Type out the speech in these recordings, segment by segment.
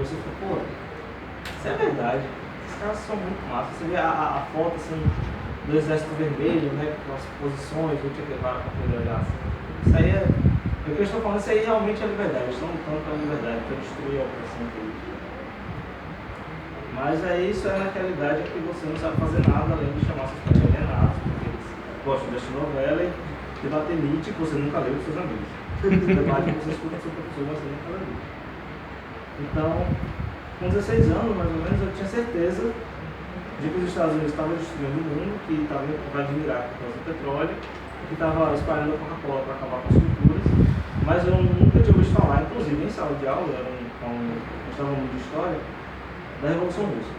você fica, pô, isso é verdade. Esses caras são muito massas. Você vê a foto assim do Exército Vermelho, né? Com as posições, o Che Guevara para poder olhar assim. Isso aí é. O que eu estou falando, isso aí realmente é liberdade. Eles estão lutando pela liberdade, para destruir a opressão política. Mas aí isso é naquela idade que você não sabe fazer nada além de chamar seus pais alienados, porque eles gostam dessa novela e debater Nietzsche que você nunca leu com seus amigos. Você debate que você escuta com seu professor, mas você nunca leu. Então, com 16 anos, mais ou menos, eu tinha certeza de que os Estados Unidos estavam destruindo o mundo, que estava invadindo o Iraque por causa do petróleo, que estava espalhando a Coca-Cola para acabar com as culturas, mas eu nunca tinha ouvido falar, inclusive em sala de aula, eu estava no mundo de história, da Revolução Russa.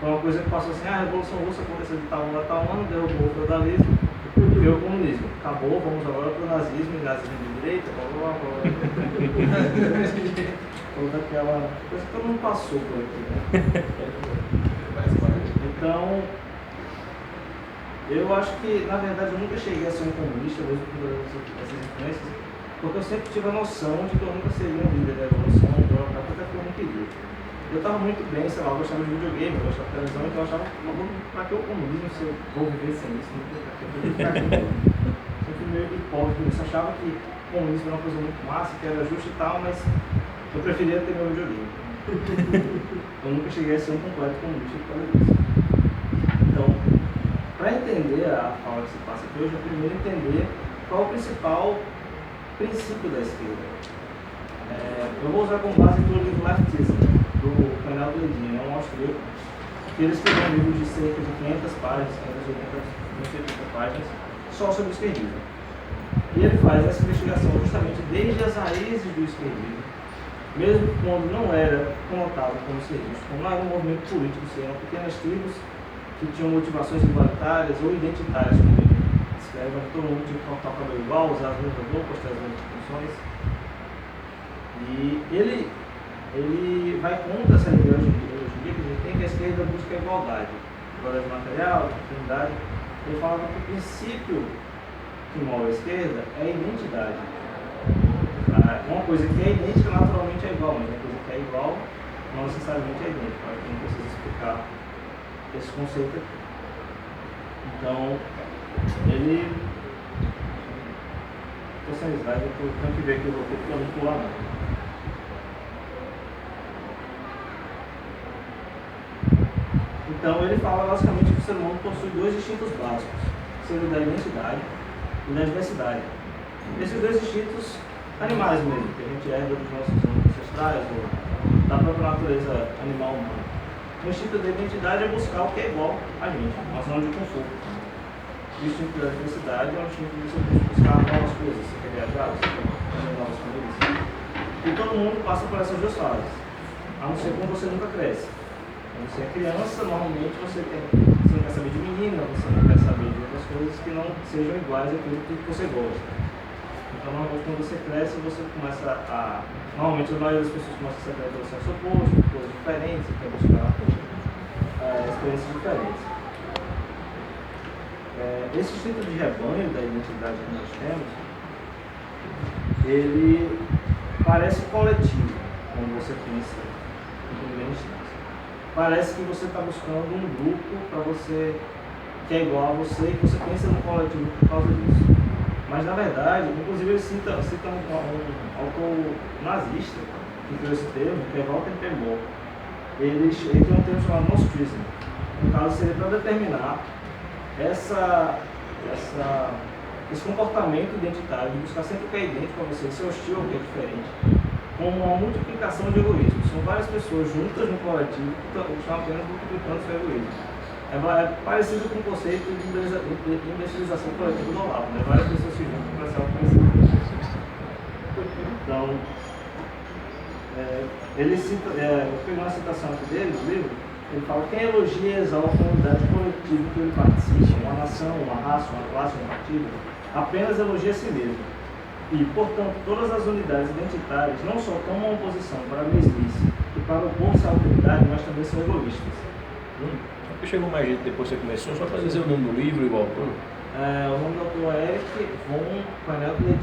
Foi uma coisa que passou assim, a Revolução Russa aconteceu de tal ano a tal ano, derrubou o feudalismo, veio o comunismo. Acabou, vamos agora para o nazismo, e nazismo de direita, blá blá blá. Toda aquela coisa que todo mundo passou por aqui, né? Então, eu acho que, na verdade, eu nunca cheguei a ser um comunista, mesmo com essas influências, porque eu sempre tive a noção de que eu nunca seria um líder da revolução, até que eu não queria. Eu estava muito bem, sei lá, eu gostava de videogame, eu gostava de televisão, então eu achava, para que o comunismo, se eu vou viver sem isso, não tem para que eu vou ficar aqui. Eu fui meio hipócrita nisso, achava que o comunismo era uma coisa muito massa, que era justo e tal, mas eu preferia ter meu videogame. Eu nunca cheguei a ser um completo comunista por causa disso. Então, para entender a fala que se passa aqui hoje, eu primeiro entender qual é o principal princípio da esquerda. Eu vou usar como base o livro Leftism, do Canal do Ledin, um austríaco, que ele escreveu um livro de cerca de 500 páginas, 580 páginas, só sobre o esquerdismo. E ele faz essa investigação justamente desde as raízes do esquerdismo, mesmo quando não era conotado como esquerdismo, quando não era um movimento político, eram pequenas tribos que tinham motivações igualitárias ou identitárias, como ele escreve, onde todo mundo tinha que cortar o cabelo igual, usar as mesmas roupas, ter as mesmas funções. E ele vai contra essa ideia hoje em dia que a gente tem, que a esquerda busca a igualdade material, oportunidade. Ele fala que o princípio que move a esquerda é a identidade. Uma coisa que é idêntica naturalmente é igual, mas uma coisa que é igual não necessariamente é idêntica. Eu não preciso explicar esse conceito aqui. Então, ele... Estou sem slide, eu tenho que ver aqui o roteiro porque eu não pular não. Então ele fala basicamente que o ser humano possui dois instintos básicos, sendo da identidade e da diversidade. Esses dois instintos animais mesmo, que a gente herda dos nossos ancestrais ou da própria natureza animal humana. O instinto da identidade é buscar o que é igual a gente, uma zona de conforto. O instinto da diversidade é um instinto de você buscar novas coisas, você quer viajar, você quer fazer novas famílias. E todo mundo passa por essas duas fases, a não ser quando você nunca cresce. Quando você é criança, normalmente você não quer saber de menina, você não quer saber de outras coisas que não sejam iguais àquilo que você gosta. Então, normalmente, quando você cresce, você começa a... Normalmente, a maioria das pessoas começa a se atrair pelo sexo oposto, coisas diferentes, você quer buscar experiências diferentes. Esse instinto de rebanho da identidade que nós temos, ele parece coletivo, quando você pensa em primeira instância. Parece que você está buscando um grupo para você que é igual a você e que você pensa no coletivo por causa disso. Mas na verdade, inclusive ele cita um autor nazista que criou esse termo, que é Walter Benjamin. Ele tem um termo chamado nostrism. No caso, seria para determinar esse comportamento identitário, de buscar sempre o que é idêntico a você, ser hostil ao que é diferente, como uma multiplicação de egoísmo. São várias pessoas juntas no coletivo que estão apenas multiplicando seu egoísmo. É parecido com o conceito de imbecilização coletiva do Olavo, né? Várias pessoas se juntam para ser algo parecido. Então, ele cita, eu peguei uma citação aqui dele, do livro, ele fala: quem elogia e exalta a unidade coletiva que ele participa, uma nação, uma raça, uma classe, um partido, apenas elogia a si mesmo. E, portanto, todas as unidades identitárias não só tomam uma posição para a mesmice e para opor-se à autoridade, mas também são egoístas. Chegou mais gente depois que você começou, só para dizer o nome do livro e o autor? O nome do autor é Erich von Däniken.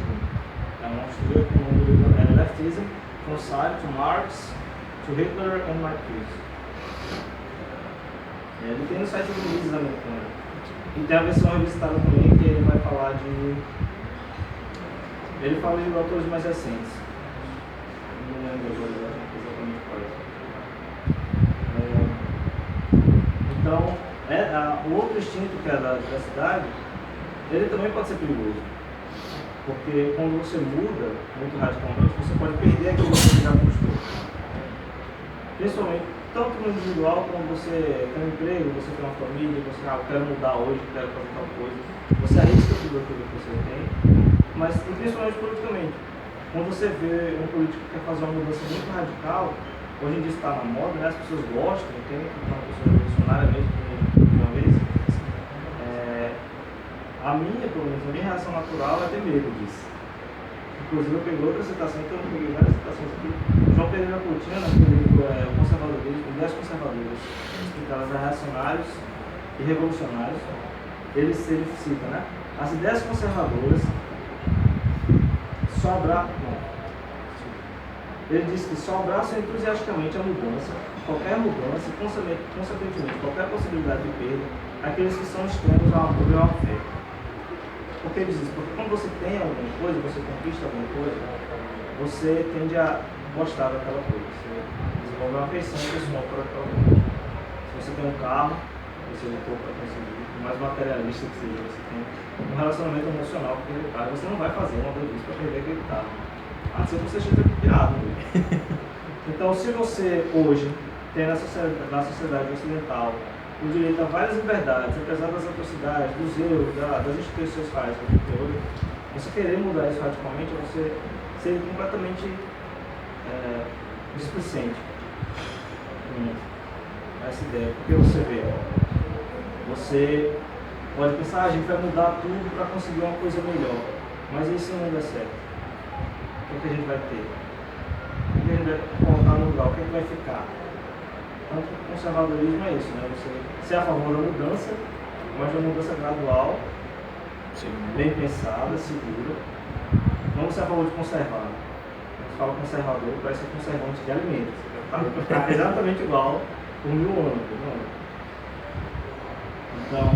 É um austríaco, o nome do livro é Leftism, From Side to Marx to To Hitler and Marquise. Ele tem no site do Mises americano. E tem a versão revisitada também, que ele vai falar de... Ele fala de autores mais recentes. Não lembro agora exatamente quais. Então, o outro instinto, que é da cidade, ele também pode ser perigoso. Porque quando você muda muito radicalmente, você pode perder aquilo que você já conquistou. Principalmente, tanto no individual, como você tem um emprego, você tem uma família, você quer mudar hoje, quer fazer tal coisa. Você arrisca tudo aquilo que você tem, mas e principalmente politicamente. Quando você vê um político que quer fazer uma mudança muito radical, hoje em dia está na moda, né? As pessoas gostam, tem uma pessoa revolucionária mesmo, uma vez. A minha, pelo menos, a minha reação natural é ter medo disso. Inclusive, eu peguei outra citação, então eu peguei várias citações aqui. João Pereira Coutinho, naquele livro O Conservadorismo, Ideias Conservadoras, explicadas a reacionários e revolucionários, ele cita, né? As ideias conservadoras ele diz que só abraçam entusiasticamente a mudança, qualquer mudança e, consequentemente, qualquer possibilidade de perda, aqueles que são extremos ao apoio e à fé. Por que ele diz isso? Porque quando você tem alguma coisa, você conquista alguma coisa, você tende a gostar daquela coisa. Você desenvolve uma afeição pessoal por aquela coisa. Se você tem um carro, você lutou para conseguir, por mais materialista que seja, você tem um relacionamento emocional com aquele carro, você não vai fazer uma vez isso para perder aquele carro. A não ser que você esteja pirado. Então, se você hoje tem na sociedade ocidental o direito a várias liberdades, apesar das atrocidades, dos erros, das instituições sociais, você querer mudar isso radicalmente, você ser completamente displicente com essa ideia. Porque você vê, você pode pensar, a gente vai mudar tudo para conseguir uma coisa melhor, mas e se não der certo? O que a gente vai ter? O que a gente vai colocar no lugar? O que vai ficar? Tanto que o conservadorismo é isso, né? Você ser a favor da mudança, mas de uma mudança gradual, sim, bem pensada, segura. Não ser a favor de conservar. Quando você fala conservador, parece conservante de alimentos. Está exatamente igual por 1000 anos. Então,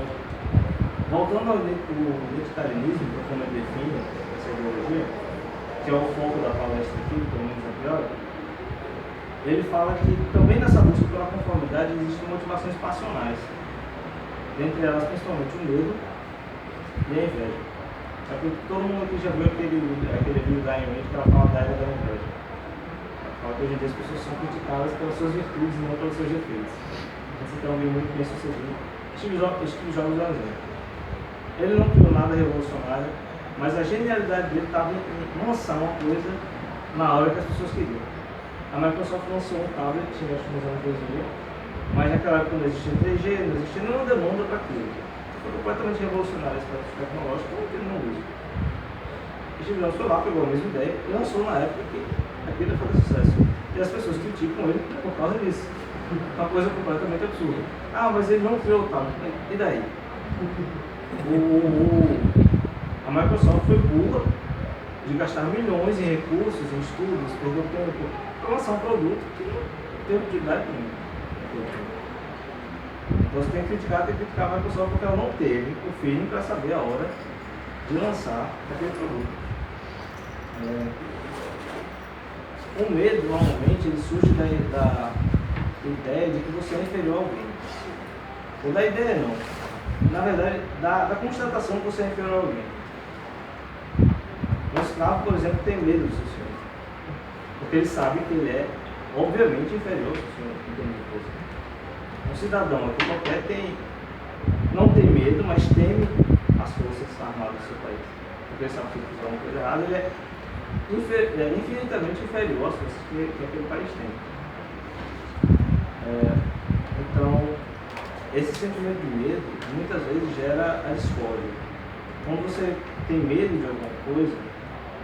voltando ao identitarianismo, como ele define essa ideologia, que é o foco da palestra aqui, pelo menos a priori, ele fala que também nessa busca pela conformidade existem motivações passionais, dentre elas principalmente o medo e a inveja. É porque todo mundo aqui já viu aquele livro da Ayn Rand que ela fala da era da inveja. Ela fala que hoje em dia as pessoas são criticadas pelas suas virtudes e não pelos seus defeitos. Você tem alguém muito bem sucedido. Steve Jobs é um exemplo. Ele não criou nada revolucionário, mas a genialidade dele estava em lançar uma coisa na hora que as pessoas queriam. A Microsoft lançou um tablet, acho que nos anos 2000, mas naquela época não existia 3G, não existia nenhuma demanda para aquilo. Foi completamente revolucionário esse aspecto tecnológico, como que ele não usa. E Steve Jobs foi lá, pegou a mesma ideia e lançou na época que aquilo ia fazer sucesso. E as pessoas criticam ele por causa disso. Uma coisa completamente absurda. Ah, mas ele não criou o tablet. E daí? A Microsoft foi burra de gastar milhões em recursos, em estudos, perdeu tempo para lançar um produto que não tem utilidade nenhuma. Então você tem que criticar a Microsoft porque ela não teve o feeling para saber a hora de lançar aquele produto. O medo, normalmente, ele surge da ideia de que você é inferior a alguém. Ou da ideia não. Na verdade, da constatação que você é inferior a alguém. Um escravo, por exemplo, tem medo do seu senhor. Porque ele sabe que ele é, obviamente, inferior ao seu senhor em termos de força. Um cidadão aqui qualquer não tem medo, mas teme as forças armadas do seu país. Porque ele sabe que se fizer alguma coisa errada, ele é infinitamente inferior às forças que aquele país tem. Então, esse sentimento de medo muitas vezes gera a discórdia. Quando você tem medo de alguma coisa,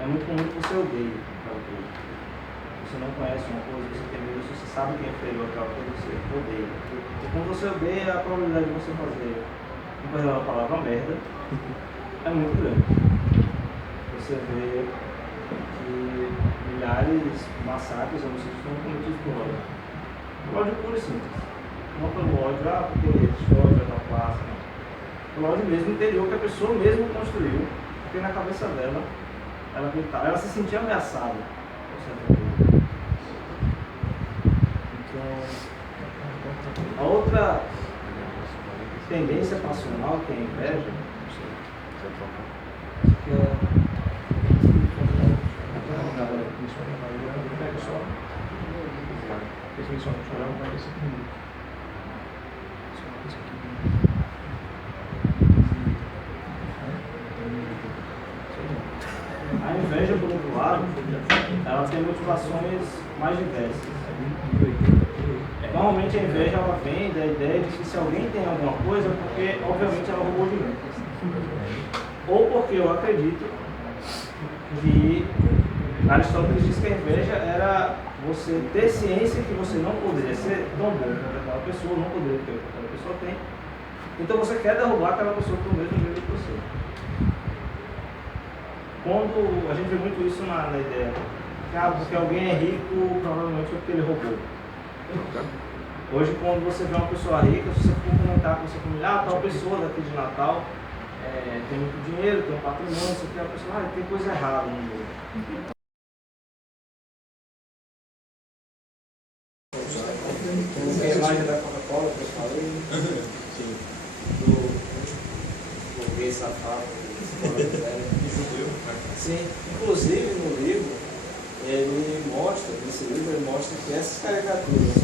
é muito comum que você odeie aquela coisa. Você não conhece uma coisa, você tem medo, você sabe que é inferior àquela coisa, você odeia. E quando você odeia, a probabilidade de você fazer, não perdão a palavra, merda, é muito grande. Você vê que milhares de massacres homicídios foram cometidos por hora. O ódio puro e simples. Não pelo ódio, porque ele destrói a tua classe, não. Pelo ódio mesmo interior que a pessoa mesmo construiu, porque na cabeça dela, ela se sentia ameaçada por certa coisa. Então, a outra tendência passional que é a inveja, que é a inveja, por outro lado, ela tem motivações mais diversas. Normalmente a inveja ela vem da ideia de que se alguém tem alguma coisa, porque obviamente ela roubou de mim. Ou porque eu acredito que Aristóteles diz que a inveja era você ter ciência que você não poderia ser tão bom quanto aquela pessoa, não poderia ter o que aquela pessoa tem. Então você quer derrubar aquela pessoa do mesmo nível que você. Quando a gente vê muito isso na ideia, porque alguém é rico, provavelmente é porque ele roubou. Hoje, quando você vê uma pessoa rica, se você for comentar com sua família, tal pessoa daqui de Natal tem muito dinheiro, tem um patrimônio, você tem uma pessoa, tem coisa errada no mundo. Tem a imagem da Coca-Cola que eu falei, do burguês safado. Sim, inclusive no livro, nesse livro ele mostra que essas caricaturas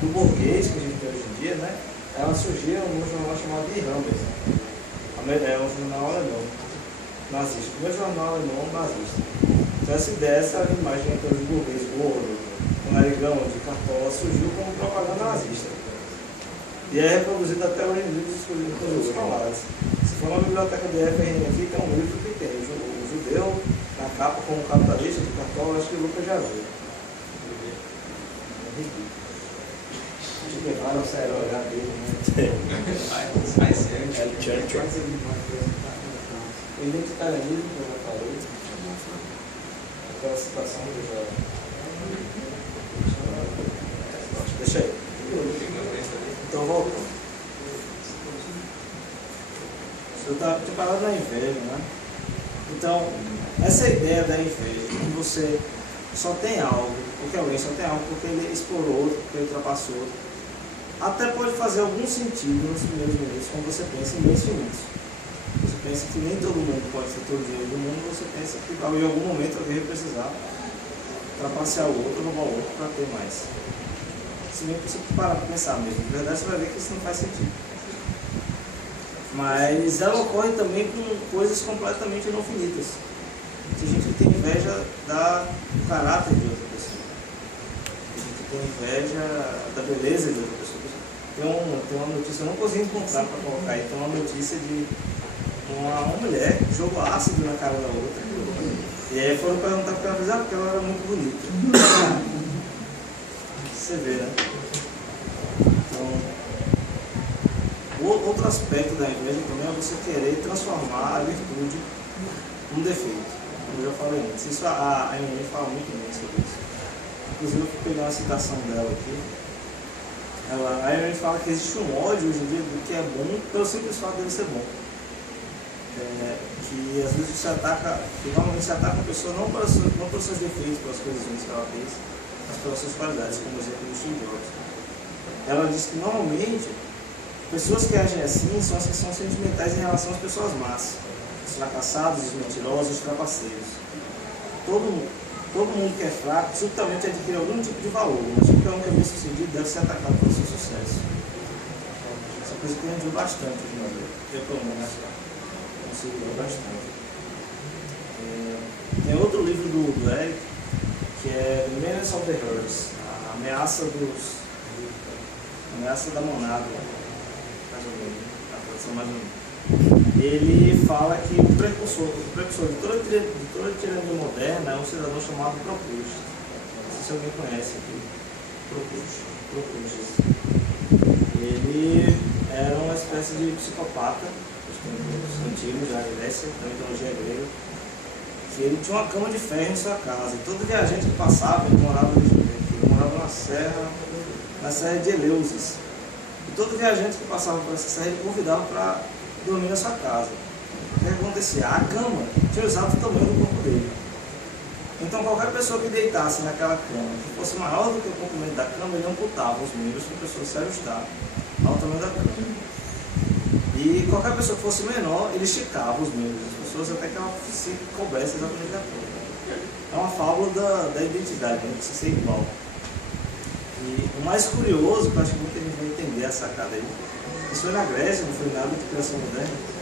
do burguês que a gente tem hoje em dia, né, elas surgiram num jornal chamado Die Rambers, é um jornal alemão, nazista, o primeiro jornal alemão nazista. Então essa imagem de burguês gordo, com narigão de cartola, surgiu como propaganda nazista. E é reproduzido até hoje em livros escolhidos pelos escolares. Se for na biblioteca de FRN aqui, tem um livro que tem o judeu na capa como capitalista de cartola, acho que o Lucas já viu. É ridículo. Acho que levaram o sério olhar dele, né? Mais certo. O identitarianismo que eu já falei, aquela citação que eu já. Deixa aí. Então, voltando. Eu estava preparado na inveja, né? Então, essa ideia da inveja, que você só tem algo, porque alguém só tem algo porque ele explorou outro, porque ele ultrapassou outro, até pode fazer algum sentido nos primeiros minutos, quando você pensa em bens finitos. Você pensa que nem todo mundo pode ter todo o dinheiro do mundo, você pensa que em algum momento alguém vai precisar trapacear o outro, roubar o outro para ter mais. Se bem que você parar para pensar mesmo, na verdade você vai ver que isso não faz sentido. Mas ela ocorre também com coisas completamente não finitas. Tem gente que tem inveja do caráter de outra pessoa. Tem gente que tem inveja da beleza de outra pessoa. Tem uma notícia, eu não consegui encontrar para colocar aí, tem uma notícia de uma mulher que jogou ácido na cara da outra. E aí foram perguntar para ela, porque ela era muito bonita. Você vê, né? Então, outro aspecto da inveja também é você querer transformar a virtude num defeito. Como eu já falei antes. Isso a Emily fala muito bem sobre isso. Inclusive eu fui pegar uma citação dela aqui. A Emily fala que existe um ódio hoje em dia do que é bom pelo simples fato dele ser bom. Que às vezes você ataca, que normalmente se ataca a pessoa não pelos seus defeitos, pelas coisas ruins que ela fez, mas pelas suas qualidades, como o exemplo do Steve Jobs. Ela diz que normalmente pessoas que agem assim são as que são sentimentais em relação às pessoas más, os fracassados, os mentirosos, os trapaceiros. Todo mundo que é fraco subitamente adquire algum tipo de valor, mas qualquer um que é bem sucedido deve ser atacado pelo seu sucesso. Essa coisa que a gente viu bastante hoje em dia. Eu pelo menos consigo ver bastante. Tem outro livro do Eric, que é The Menace of the Herds, a ameaça da monada, mais ou menos, a tradução mais ou menos. Ele fala que o precursor de toda a tirania moderna é um cidadão chamado Procrustes. Não sei se alguém conhece aqui. Procrustes. Ele era uma espécie de psicopata, dos tempos antigos da Grécia, da mitologia grega, que ele tinha uma cama de ferro em sua casa, e todo viajante que passava, ele morava morava na serra de Eleusis. E todo viajante que passava por essa serra, ele convidava para dormir na sua casa. O que acontecia? A cama tinha o exato tamanho do corpo dele. Então qualquer pessoa que deitasse naquela cama, que fosse maior do que o comprimento da cama, ele amputava os membros para a pessoa se ajustar ao tamanho da cama. E qualquer pessoa que fosse menor, ele esticava os membros das pessoas até que ela se coubesse exatamente da cama. É uma fábula da identidade, não precisa ser igual. E o mais curioso, que eu acho que muita gente vai entender a sacada aí, isso foi na Grécia, não foi nada de criação moderna.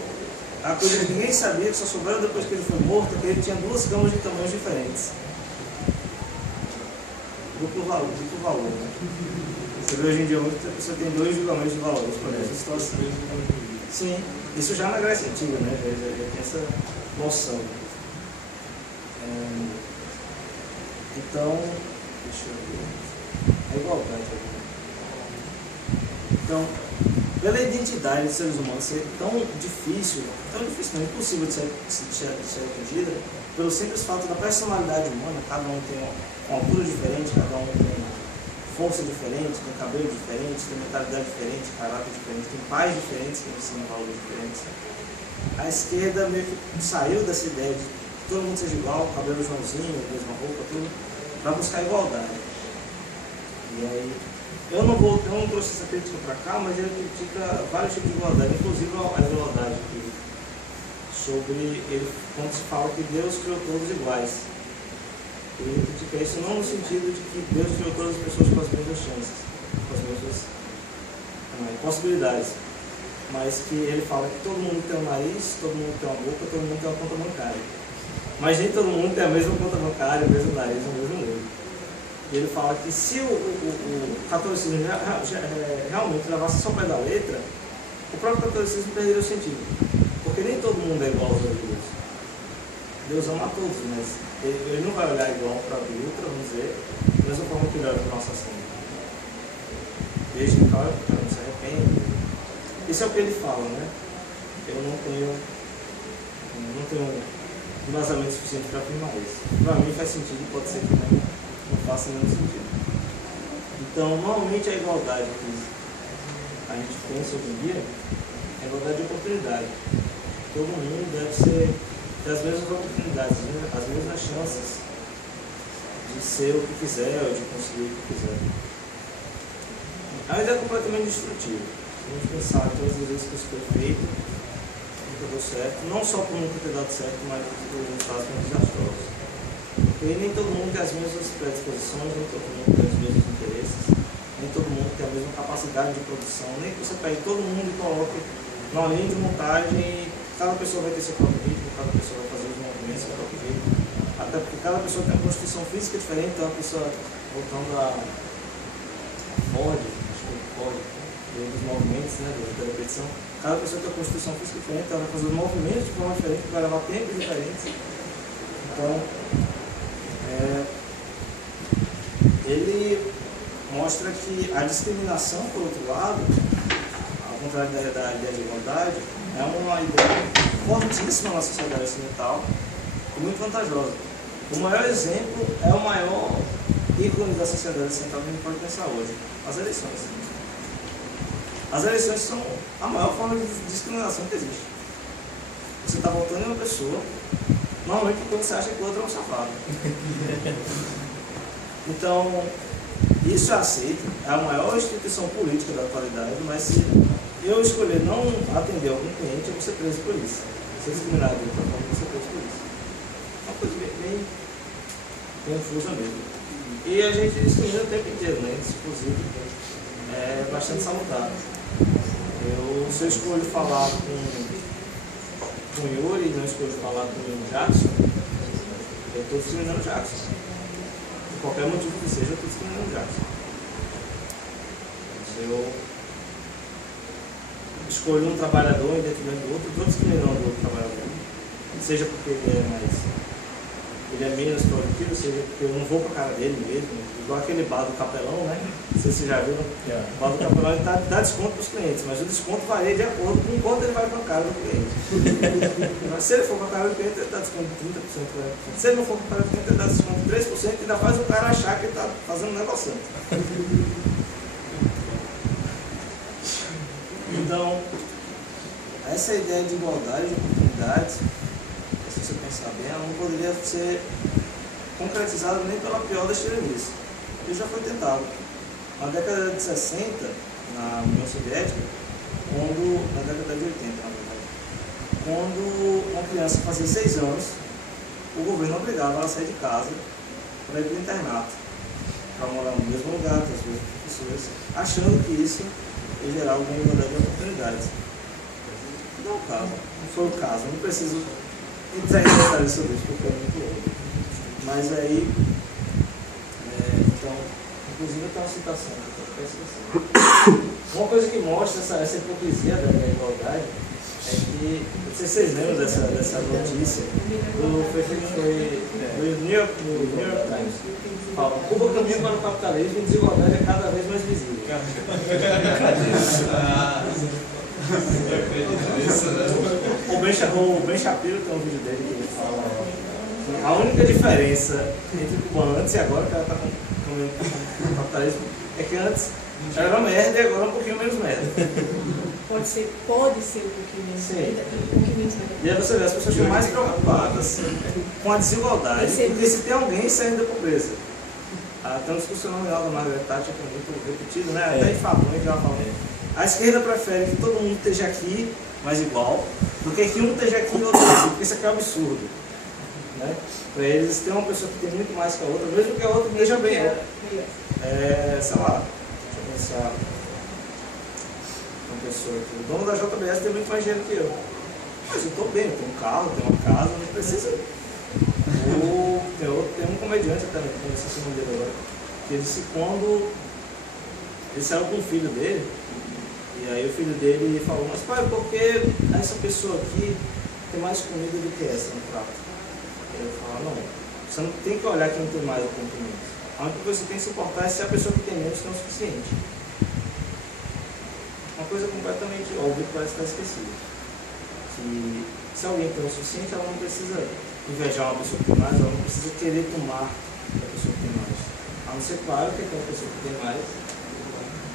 A coisa que ninguém sabia, que só souberam depois que ele foi morto, é que ele tinha duas camas de tamanhos diferentes. Duplo valor, né? Você vê hoje em dia, muita pessoa tem dois julgamentos de valores para essa situação. Sim, isso já na Grécia Antiga, né? Já tem essa noção. Então, deixa eu ver. A igualdade. Então, pela identidade dos seres humanos ser tão difícil, não, impossível de ser atingida, pelo simples fato da personalidade humana, cada um tem uma altura diferente, cada um tem força diferente, tem cabelo diferente, tem mentalidade diferente, caráter diferente, tem pais diferentes que ensinam valores diferentes. A esquerda meio que saiu dessa ideia de todo mundo seja igual, cabelo Joãozinho, mesma roupa, tudo, para buscar igualdade. E aí, eu não trouxe essa crítica para cá, mas ele critica vários tipos de igualdade, inclusive a igualdade aqui, quando se fala que Deus criou todos iguais. Ele critica isso não no sentido de que Deus criou todas as pessoas com as mesmas chances, com as mesmas possibilidades, mas que ele fala que todo mundo tem um nariz, todo mundo tem uma boca, todo mundo tem uma conta bancária. Mas nem todo mundo tem a mesma conta bancária, o mesmo nariz, o mesmo olho. E ele fala que se o catolicismo realmente levasse só ao pé da letra, o próprio catolicismo perderia o sentido. Porque nem todo mundo é igual aos outros. Deus ama a todos, mas ele não vai olhar igual para a outra, vamos dizer, da mesma forma que ele olha para a nossa ação. Desde que o cara não se arrepende. Isso é o que ele fala, né? Eu não tenho embasamento suficiente para afirmar isso. Para mim faz sentido, pode ser que não faça nenhum sentido. Então, normalmente a igualdade que a gente pensa hoje em dia é a igualdade de oportunidade. Todo mundo deve ter as mesmas oportunidades, as mesmas chances de ser o que quiser ou de conseguir o que quiser. É uma ideia completamente destrutiva. Se a gente pensar em todas as vezes que isso foi feito, nunca deu certo, não só por nunca ter dado certo, mas por resultados muito desastrosos. Porque nem todo mundo tem as mesmas predisposições, nem todo mundo tem os mesmos interesses, nem todo mundo tem a mesma capacidade de produção, nem que você pegue todo mundo e coloque numa linha de montagem e cada pessoa vai ter seu próprio ritmo, cada pessoa vai fazer os movimentos do seu próprio jeito. Até porque cada pessoa tem uma constituição física diferente, então a pessoa, voltando a Ford, dos movimentos, né, da repetição, cada pessoa tem uma constituição física diferente, ela vai fazer os movimentos de forma diferente, vai levar tempos diferentes. Então, ele mostra que a discriminação, por outro lado, ao contrário da ideia de igualdade, é uma ideia fortíssima na sociedade ocidental e muito vantajosa. O maior exemplo é o maior ícone da sociedade ocidental que a gente pode pensar hoje, as eleições. As eleições são a maior forma de discriminação que existe. Você está votando em uma pessoa, normalmente quando você acha que o outro é um safado. Então, isso é aceito, é a maior instituição política da atualidade, mas se eu escolher não atender algum cliente, eu vou ser preso por isso. Se eu discriminar de outra forma, eu vou ser preso por isso. É uma coisa bem confusa mesmo. E a gente discrimina o tempo inteiro, né? Isso, inclusive, é bastante salutar. Se eu escolho falar com o Yuri e não escolho falar com o Jackson, eu estou discriminando o Jackson. Por qualquer motivo que seja, eu estou discriminando o Jackson. Se eu escolho um trabalhador em detrimento do outro, eu estou discriminando o outro trabalhador. Seja porque ele é mais ele é menos produtivo, ou seja, porque eu não vou para a cara dele mesmo, igual aquele bar do Capelão, né? Não sei se você já viu, o bar do Capelão ele dá desconto para os clientes, mas o desconto varia de acordo com quanto ele vai para a cara do cliente. Mas se ele for para a cara do cliente, ele dá desconto de 30%. Se ele não for para a cara do cliente, ele dá desconto de 3% e ainda faz o cara achar que ele está fazendo um negócio. Então, essa ideia de igualdade de oportunidades, se você pensar bem, ela não poderia ser concretizada nem pela pior das tiranias. Isso já foi tentado. Na década de 60, na União Soviética, na década de 80, na verdade, quando uma criança fazia 6 anos, o governo obrigava ela a sair de casa para ir para o internato, para morar no mesmo lugar, com as mesmas professores, achando que isso ia gerar alguma igualdade de oportunidades. Não é o caso, não foi o caso, não preciso entrar em detalhes sobre isso porque é muito longo. Mas aí, então, inclusive eu tenho uma citação aqui, uma coisa que mostra essa hipocrisia da igualdade é que, não sei se vocês lembram dessa notícia, do New York Times. Fala, Cuba caminha para o capitalismo e a desigualdade é cada vez mais visível. O Ben Shapiro tem um vídeo dele que ele fala que a única diferença entre Cuba antes e agora, que ela está com o capitalismo, é que antes era uma merda e agora é um pouquinho menos merda. Pode ser um pouquinho menos merda e um pouquinho menos merda. E aí você vê, as pessoas estão mais preocupadas com a desigualdade do que se tem alguém saindo da pobreza. Tem um discurso nominal da Margaret Thatcher que é muito repetido, né? Até em Fabão, já falei. A esquerda prefere que todo mundo esteja aqui, mas igual, do que um esteja aqui e outro aqui, porque isso aqui é um absurdo. Né? Para eles, tem uma pessoa que tem muito mais que a outra, mesmo que a outra esteja bem. Sei lá, deixa eu pensar. Uma pessoa aqui, o dono da JBS tem muito mais dinheiro que eu. Mas eu estou bem, eu tenho um carro, tenho uma casa, não precisa. Tem um comediante até, que não sei se o nome dele agora, que ele disse que quando ele saiu com o filho dele, e aí o filho dele falou, mas pai, por que essa pessoa aqui tem mais comida do que essa no prato? Ele falou, não, você não tem que olhar quem tem mais ou quem tem menos. A única coisa que você tem que se importar é se a pessoa que tem menos tem o suficiente. Uma coisa completamente óbvia que parece estar esquecida. Que se alguém tem o suficiente, ela não precisa invejar uma pessoa que tem mais, ela não precisa querer tomar da pessoa que tem mais. A não ser claro que aquela pessoa que tem mais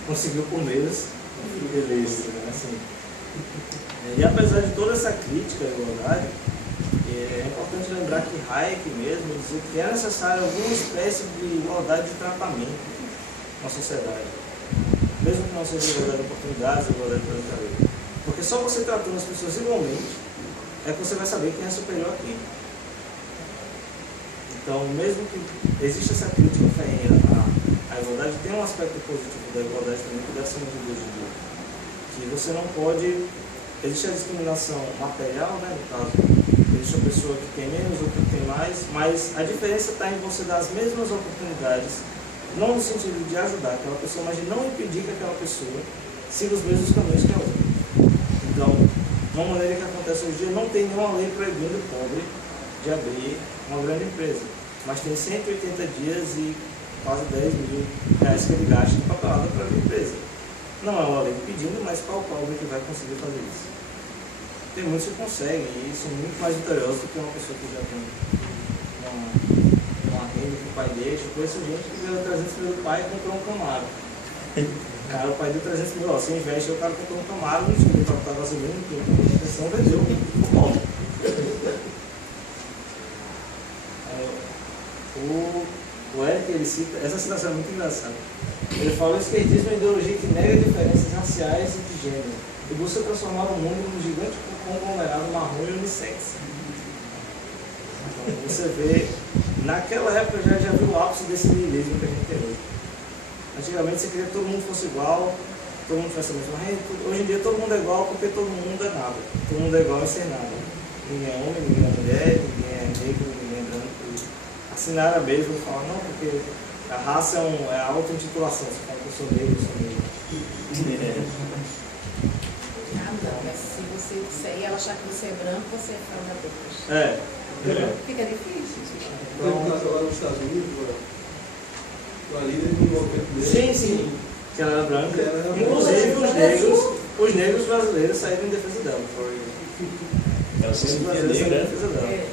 conseguiu por menos, beleza, né? Assim. E apesar de toda essa crítica à igualdade, é importante lembrar que Hayek mesmo dizia que é necessário alguma espécie de igualdade de tratamento na sociedade. Mesmo que não seja igualdade de oportunidades, igualdade de tratamento. Porque só você tratando as pessoas igualmente é que você vai saber quem é superior a quem. Então, mesmo que exista essa crítica ferrenha à igualdade, tem um aspecto positivo da igualdade também que deve ser muito dia. Que você não pode... Existe a discriminação material, né, no caso, existe a pessoa que tem menos ou que tem mais, mas a diferença está em você dar as mesmas oportunidades, não no sentido de ajudar aquela pessoa, mas de não impedir que aquela pessoa siga os mesmos caminhos que a outra. Então, uma maneira que acontece hoje em dia, não tem nenhuma lei proibindo o pobre de abrir uma grande empresa, mas tem 180 dias e quase 10 mil reais que ele gasta de papelada para abrir empresa. Não é uma lei pedindo, mas qual pobre que vai conseguir fazer isso? Tem muitos que conseguem, e são muito mais vitoriosos do que uma pessoa que já tem uma renda que o pai deixa. Eu conheço gente que ganhou 300 mil do pai e comprou um Camaro. Cara, o pai deu 300 mil, você investe, o cara comprou um Camaro, não tinha para botar gasolina, não tinha manutenção, vendeu. Bom. O Eric, ele cita, essa citação é muito engraçada. Ele fala: o esquerdismo é uma ideologia que nega diferenças raciais e de gênero e busca transformar o mundo num gigante conglomerado marrom e unissex. Então, você vê, naquela época já viu o ápice desse niilismo que a gente tem hoje. Antigamente você queria que todo mundo fosse igual, todo mundo tivesse a mesma renda. Hoje em dia todo mundo é igual porque todo mundo é nada. Todo mundo é igual e sem nada. Ninguém é homem, ninguém é mulher, ninguém é negro, ninguém é branco. Assim na área mesmo, eu falo, não, porque a raça é a auto-intitulação. Você fala que eu sou negro, eu sou negro. Se você disser e ela achar que você é branco, você é fraudador. É. Fica difícil. Estados Unidos, uma líder do movimento negro. Sim. Que ela era branca. Ela era Inclusive os negros brasileiros saíram em defesa dela. Ela se Os sentia brasileiros saíram em negra. defesa dela. É.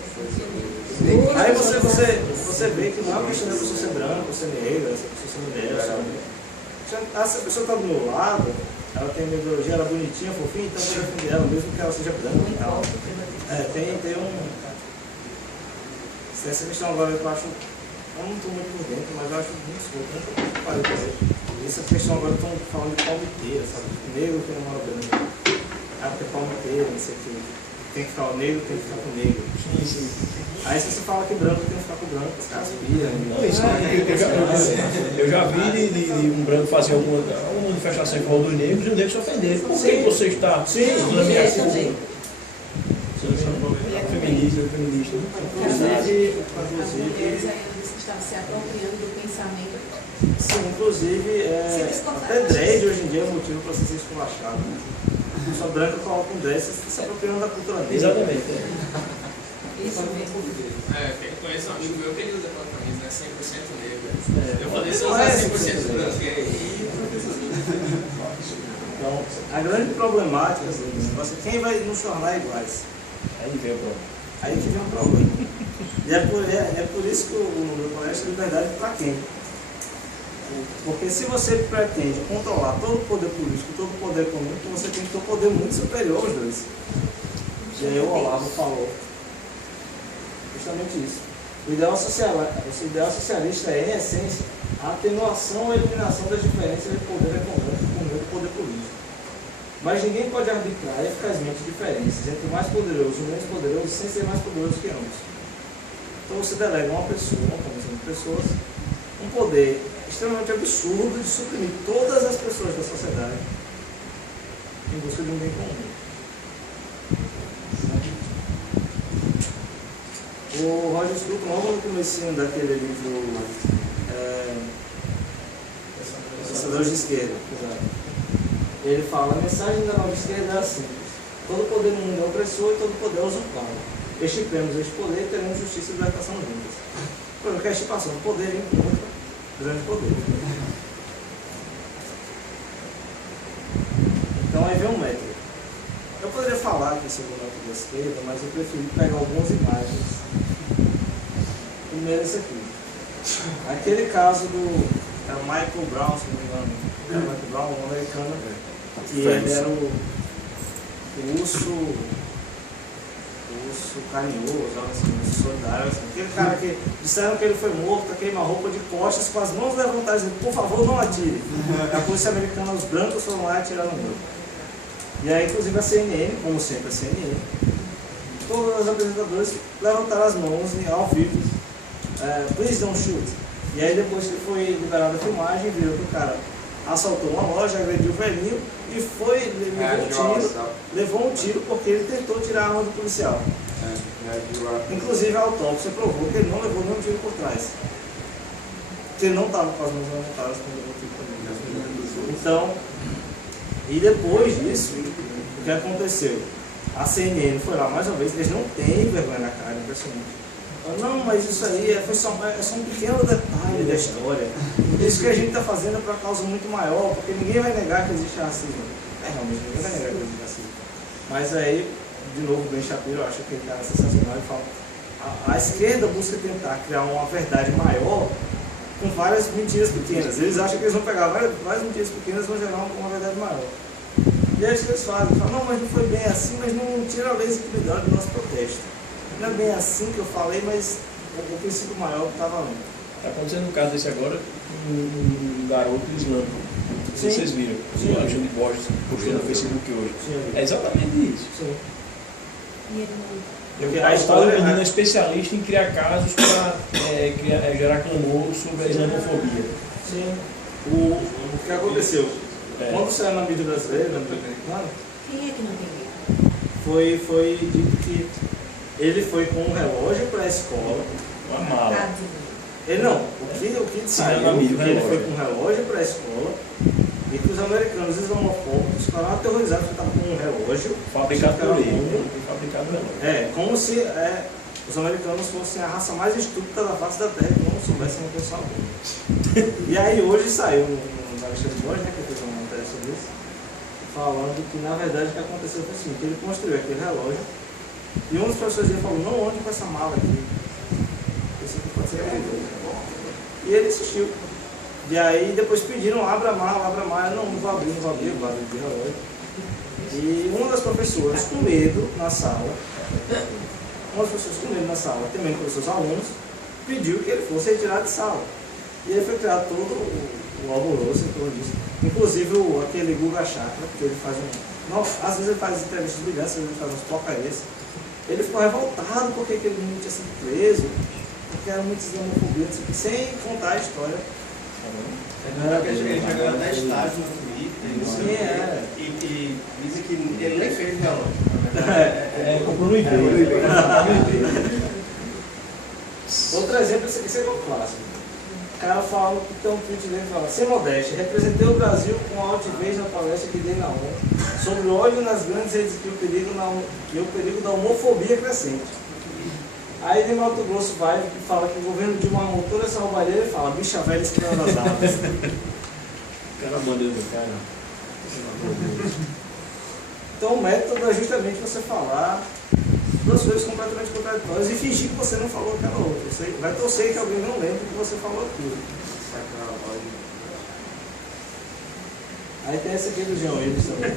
Aí você vê que não é uma questão da pessoa ser branca, ser negra, essa pessoa ser mulher, sabe? Essa pessoa está do meu lado, ela tem uma ideologia, ela é bonitinha, fofinha, então eu vou defender ela mesmo que ela seja branca e tal. Tem um... Essa questão agora que eu acho... Eu não estou muito por dentro, mas eu acho muito escuro, muito parecido. Essa questão agora estão falando de palmiteira, sabe? Negro que namora branco. Ah, porque é palmiteira, não sei o que. Tem que ficar o negro, tem que ficar com o negro. Sim. Aí se você fala que branco tem que ficar com branco, os caras piram. Não, isso eu já vi de um branco fazer alguma manifestação em favor dos negros e os negros se ofenderem. Por que você está usando a minha cor? Feminista. Inclusive, Eles estavam se apropriando do pensamento. sim, inclusive até dread hoje em dia é motivo para você ser esculachado. Né? A pessoa branca coloca um dread, você está se apropriando da cultura negra. Exatamente. Isso mesmo. Eu conheço um amigo meu que ele usa aquela camisa, né? 100% negra. Eu Não falei, se eu é usar 100% 100% branco, e aí, Então, a grande problemática do negócio é quem vai nos tornar iguais. Aí vem o problema. Aí que vem um problema. E é por isso que o meu palestra é liberdade para quem? Porque se você pretende controlar todo o poder político, todo o poder econômico, você tem que ter um poder muito superior aos dois. E aí o Olavo falou justamente isso. O ideal socialista é, em essência, a atenuação e eliminação das diferenças de poder econômico com o meio do poder político. Mas ninguém pode arbitrar eficazmente diferenças entre o mais poderoso e o menos poderoso sem ser mais poderoso que ambos. Então você delega a uma pessoa, uma comissão de pessoas, um poder extremamente absurdo de suprimir todas as pessoas da sociedade em busca de um bem comum. O Roger Scruton, logo no comecinho daquele livro Pensadores de Esquerda, ele fala, a mensagem da nova esquerda é simples: todo poder no mundo é opressor e todo poder é usurpado. Extirpemos este poder e teremos justiça e libertação juntas. O problema é que a extirpação do poder encontra grande poder. Então aí vem um método. Eu poderia falar aqui sobre o método da esquerda, mas eu preferi pegar algumas imagens. Primeiro esse aqui. Aquele caso do Michael Brown, se não me engano. Michael Brown, um americano, que ele era o urso carinhoso, assim, urso solidário. Assim. Aquele cara que disseram que ele foi morto, aquela roupa de costas, com as mãos levantadas, dizendo, por favor, não atire. A polícia americana, os brancos foram lá e atiraram nele. E aí, inclusive, a CNN, como sempre a CNN, todos os apresentadores levantaram as mãos ao vivo. Please don't shoot. E aí, depois que foi liberada a filmagem, viu que o cara assaltou uma loja, agrediu o velhinho e levou um tiro porque ele tentou tirar a arma do policial. Inclusive, a autópsia provou que ele não levou nenhum tiro por trás. Que ele não estava com as mãos levantadas quando levou o tiro por trás. Então, e depois disso, o que aconteceu? A CNN foi lá mais uma vez, eles não têm vergonha na cara, impressionante. Não, mas isso aí é só um pequeno detalhe da história. Isso que a gente está fazendo é para uma causa muito maior, porque ninguém vai negar que existe racismo. Realmente, ninguém vai negar que existe racismo. Mas aí, de novo, Ben Shapiro, eu acho que ele cara sensacional e fala, a esquerda busca tentar criar uma verdade maior com várias mentiras pequenas. Eles acham que eles vão pegar várias mentiras pequenas e vão gerar uma verdade maior. E aí eles falam, não, mas não foi bem assim, mas não tira a legitimidade do nosso protesto. Não é bem assim que eu falei, mas o princípio maior estava ali. Está acontecendo um caso desse agora, um garoto islâmico. Não sei se vocês viram. O Alexandre Borges postou no Facebook hoje. É exatamente isso. Sim. E ele Porque A história do menino é especialista em criar casos para gerar clamor sobre a islamofobia. Sim. O que aconteceu? Quando saiu na mídia brasileira, Quem é que não tem medo? foi dito que ele foi com um relógio para a escola. Uma mala. Ele não, o que saiu na mídia, que ele foi com um relógio para a escola e que os americanos islamofóbicos ficaram aterrorizados porque estava com um relógio Fabricado por ele. Fabricado relógio. como se os americanos fossem a raça mais estúpida da face da Terra, que não soubessem uma pessoa boa. E aí hoje saiu na lista de Bosch, né, que fez uma matéria sobre isso, falando que na verdade o que aconteceu foi assim, que ele construiu aquele relógio e um dos professores dele falou, não ande com essa mala aqui. Isso aqui pode ser perigoso. E ele insistiu. E aí depois pediram, abra a mala, não vou abrir o relógio. E uma das professoras com medo na sala, temendo pelos seus alunos, pediu que ele fosse retirado de sala. E aí foi criado todo o alvoroço em torno disso. Inclusive aquele Guga Chakra, que ele faz às vezes ele faz entrevistas brilhantes, às vezes ele faz uns porcarias. Ele ficou revoltado porque aquele menino tinha sido preso, porque era muita islamofobia, sem contar a história. Ele já ganhou 10 estágios no Twitter. E dizem que ele nem fez relógio. Comprou no eBay. Outro exemplo, esse aqui seria um clássico. O cara fala, então um tweet dele fala, sem modéstia, representei o Brasil com altivez na palestra que dei na ONU sobre o ódio nas grandes redes e o perigo da homofobia crescente. Aí ele em Mato Grosso vai e fala que o governo Dilma armou toda essa roubalheira e fala, bicha velha esquivando as armas. Cara, bandeira do cara. Então o método é justamente você falar duas coisas completamente contraditórias e fingir que você não falou aquela outra. Você vai torcer que alguém não lembre que você falou aquilo. Aí tem esse aqui do Jean Willis também.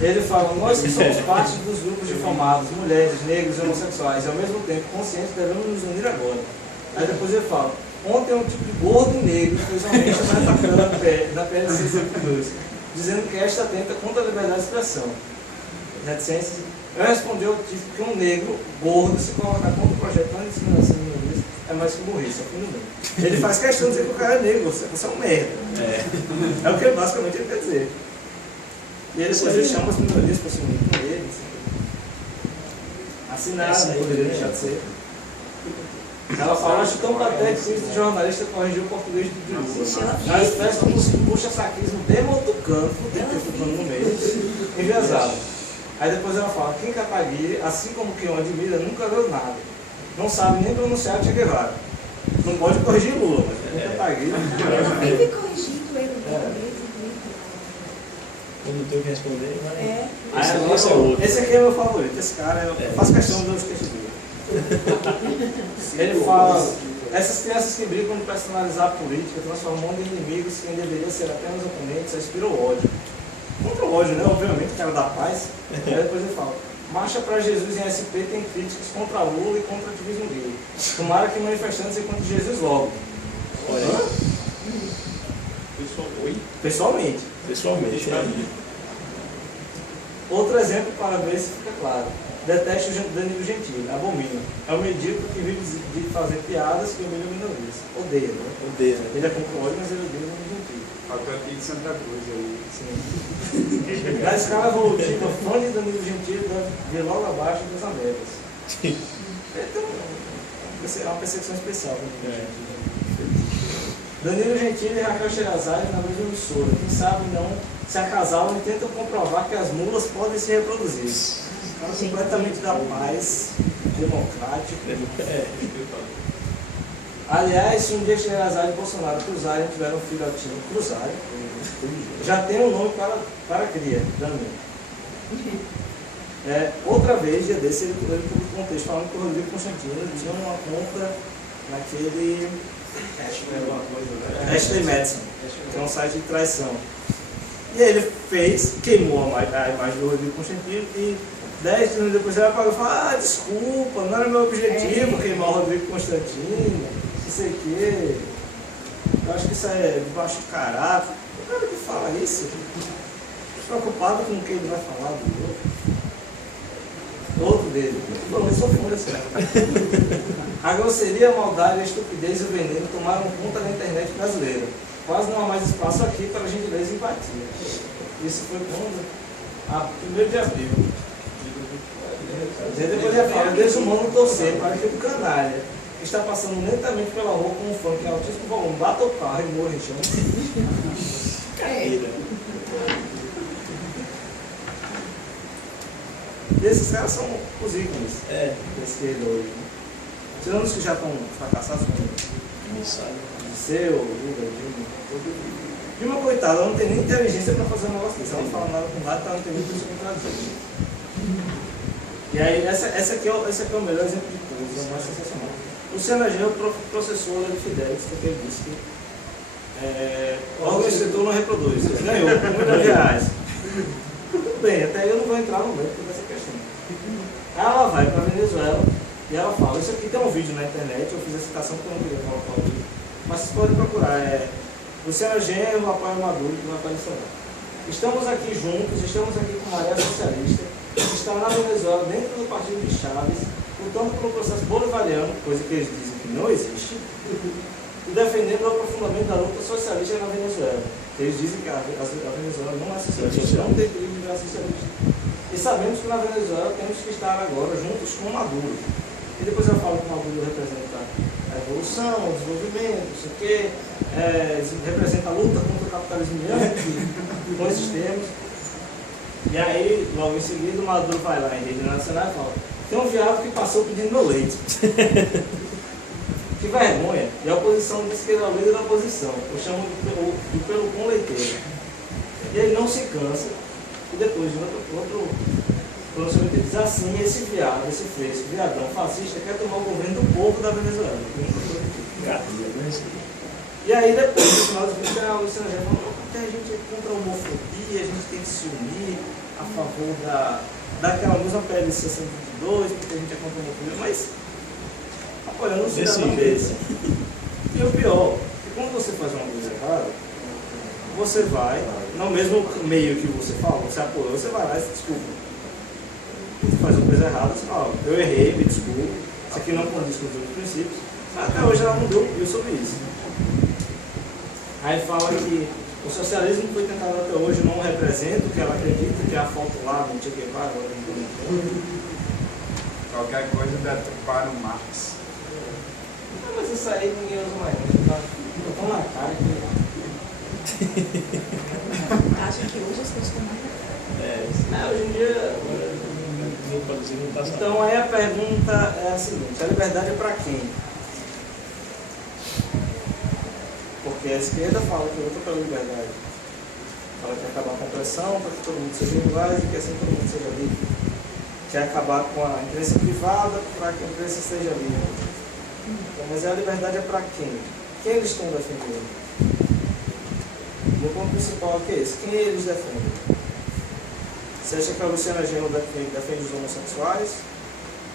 Ele fala, nós que somos parte dos grupos difamados, mulheres, negros e homossexuais, e ao mesmo tempo conscientes, devemos nos unir agora. Aí depois ele fala, ontem um tipo de gordo negro fez uma mente na PL 652, dizendo que esta atenta contra a liberdade de expressão. Reticências. Eu respondi ao tipo que um negro gordo se colocar contra o projeto de discriminação de minorias é mais que burrice, é o fim do mundo. Ele faz questão de dizer que o cara é negro, você é um merda. É o que basicamente ele quer dizer. E ele depois chama as minorias para se unir com ele. Assinar, não poderia deixar de ser. Ela fala, acho tão patético que esse jornalista corrigiu o português do Dilma. Na espécie de puxa-saquismo demotucano, no meio, enviesado. Aí depois ela fala, Kim Kataguiri, assim como quem o admira, nunca leu nada. Não sabe nem pronunciar Che Guevara. Não pode corrigir Lula, mas Kim Kataguiri... Eu vive corrigindo ele no português. Quando tem que responder, vai. Esse aqui é meu favorito, esse cara, eu faço questão de os textos dele. Ele fala, essas crianças que brigam de personalizar a política, transformando em inimigos quem deveria ser apenas oponentes, inspiram ódio. Contra o ódio, né? Obviamente, que era da paz. Aí depois ele fala, Marcha para Jesus em SP tem críticas contra Lula e contra o ativismo gay. Tomara que manifestantes encontrem Jesus logo. Olha. Pessoalmente. Pessoalmente, é. Outro exemplo para ver se fica claro. Detesto o Danilo Gentili, abomina. É o medíocre que vive de fazer piadas que humilham minorias. Odeia, né? Odeia. Ele é contra o ódio, mas ele odeia o Danilo Gentili. Faltou aqui de Santa Cruz aí. Sim. Na escala evolutiva, fã de Danilo Gentili deve vir logo abaixo das Américas. Então, é uma percepção especial. Danilo Gentili e Raquel Sherazade na mesma emissora. Quem sabe não se acasalam e tentam comprovar que as mulas podem se reproduzir. Cara completamente da paz, democrático. Aliás, se um dia Sherazade e Bolsonaro cruzarem, tiveram um filhotinho, cruzarem, já tem um nome para a cria, Danilo. Outra vez, dia desse, ele publicou um texto falando que o Rodrigo Constantino tinha uma conta naquele Hashtag Medicine, que é um site de traição. E aí ele queimou a imagem do Rodrigo Constantino e 10 anos depois ele apagou e falou, desculpa, não era meu objetivo queimar o Rodrigo Constantino, não sei o quê. Eu acho que isso é de baixo caráter. O cara que fala isso, preocupado com o que ele vai falar do outro. Outro dele. Eu sou fã desse cara. A grosseria, a maldade, a estupidez e o veneno tomaram conta da internet brasileira. Quase não há mais espaço aqui para gentileza e empatia. Isso foi quando? 1º de abril. Depois ele fala, desumano torcer para que o canalha que está passando lentamente pela rua com um funk em altíssimo volume bata o carro e morra em chão. E esses caras são os ícones É. da esquerda hoje. Né? Tirando os que já estão fracassados, como Liceu, Lula, Dilma, coitada, ela não tem nem inteligência para fazer um negócio desse. Ela não fala nada com nada, ela não tem nem por isso que traduzir. E aí, esse aqui é o melhor exemplo de todos, é o mais sensacional. O Senagel processou a Fidelis, porque ele disse que o órgão extintor não reproduz. Ganhou R$1 milhão. Tudo bem, até aí eu não vou entrar no mérito dessa questão. Aí ela vai para a Venezuela e ela fala, isso aqui tem um vídeo na internet, eu fiz a citação porque eu não queria colocar o vídeo, mas vocês podem procurar, Luciano Genro, o apoio Maduro, que vai aparecer lá. Estamos aqui juntos, estamos aqui com a Maré Socialista, que está na Venezuela, dentro do partido de Chaves, lutando pelo processo bolivariano, coisa que eles dizem que não existe, e defendendo o aprofundamento da luta socialista na Venezuela. Eles dizem que a Venezuela não é socialista, não tem perigo de virar socialista. E sabemos que na Venezuela temos que estar agora juntos com o Maduro. E depois eu falo que o Maduro representa a evolução, o desenvolvimento, não sei o quê, representa a luta contra o capitalismo com esses termos. E aí, logo em seguida, o Maduro vai lá em rede nacional e fala: tem um viado que passou pedindo meu leite. Que vergonha. E a oposição disse que ele é o líder da oposição. Eu chamo de pelo com leiteiro. E ele não se cansa. E depois de outro pronunciamento diz assim: esse viado, esse fresco, viadão fascista quer tomar o governo do povo da Venezuela. E aí depois, no final do vídeo, a Luciana já falou: porque a gente é contra a homofobia, a gente tem que se unir a favor daquela mesma PL 622, porque a gente é contra a homofobia, mas apoiando o cidadão desse. E o pior, que quando você faz uma coisa errada, você vai, no mesmo meio que você fala, você apoiou, você vai lá e se desculpa. Você faz uma coisa errada, você fala: eu errei, me desculpe, isso aqui não condiz com os outros princípios. Até hoje ela não deu um pio sobre isso. Aí fala que o socialismo que foi tentado até hoje não representa o que ela acredita, que é a foto lá no Che Guevara. Qualquer coisa deturpar o Marx. Não, mas isso aí ninguém usa mais. Tá tão na cara que... Acho que hoje as coisas estão mais. Hoje em dia... Então aí a pergunta é a seguinte: a liberdade é para quem? Porque a esquerda fala que luta pela liberdade. Fala que quer acabar com a opressão para que todo mundo seja igual e que assim todo mundo seja livre. Quer acabar com a empresa privada para que a empresa seja livre. Então, mas a liberdade é para quem? Quem eles estão defendendo? O ponto principal é esse: quem eles defendem? Você acha que a Luciana Genro defende os homossexuais?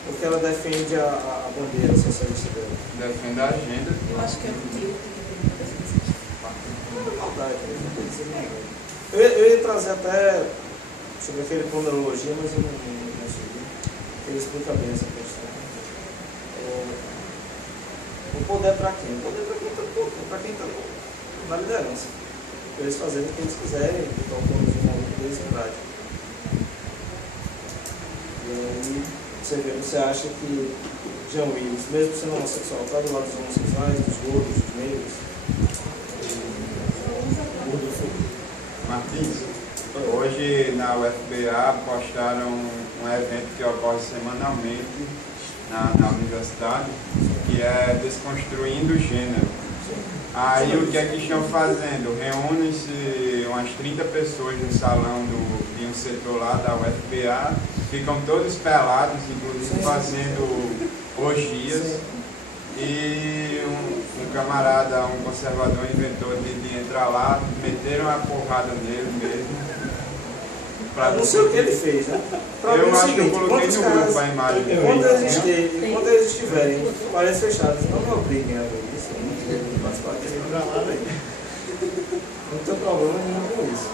Ou que ela defende a bandeira socialista dela? Defende a agenda. Eu acho que é o teu que depende dessa decisão. Não é maldade, não tem que ser maldade. Eu ia trazer até sobre aquele plano de neurologia, mas eu não segui. Ele explica bem essa questão. O poder é para quem? O poder é para quem está na liderança. Para eles fazerem o que eles quiserem, então conduzir o maluco deles em prática. E aí você acha que Jean Willis, mesmo sendo homossexual, está do lado dos homossexuais, dos gordos, dos negros? Martins, hoje na UFBA postaram um evento que ocorre semanalmente na universidade, que é Desconstruindo o Gênero. Aí o que é que estão fazendo? Reúnem-se umas 30 pessoas no salão de um setor lá da UFBA, ficam todos pelados, inclusive fazendo orgias. E um camarada, um conservador, inventou de entrar lá, meteram a porrada nele mesmo. Não sei o que ele fez, né? Eu acho que eu coloquei no grupo a imagem. Enquanto eles estiverem com áreas fechadas, não me obriguem a ver isso. Eu não quero participar desse programa, velho. Não tem problema nenhum com isso.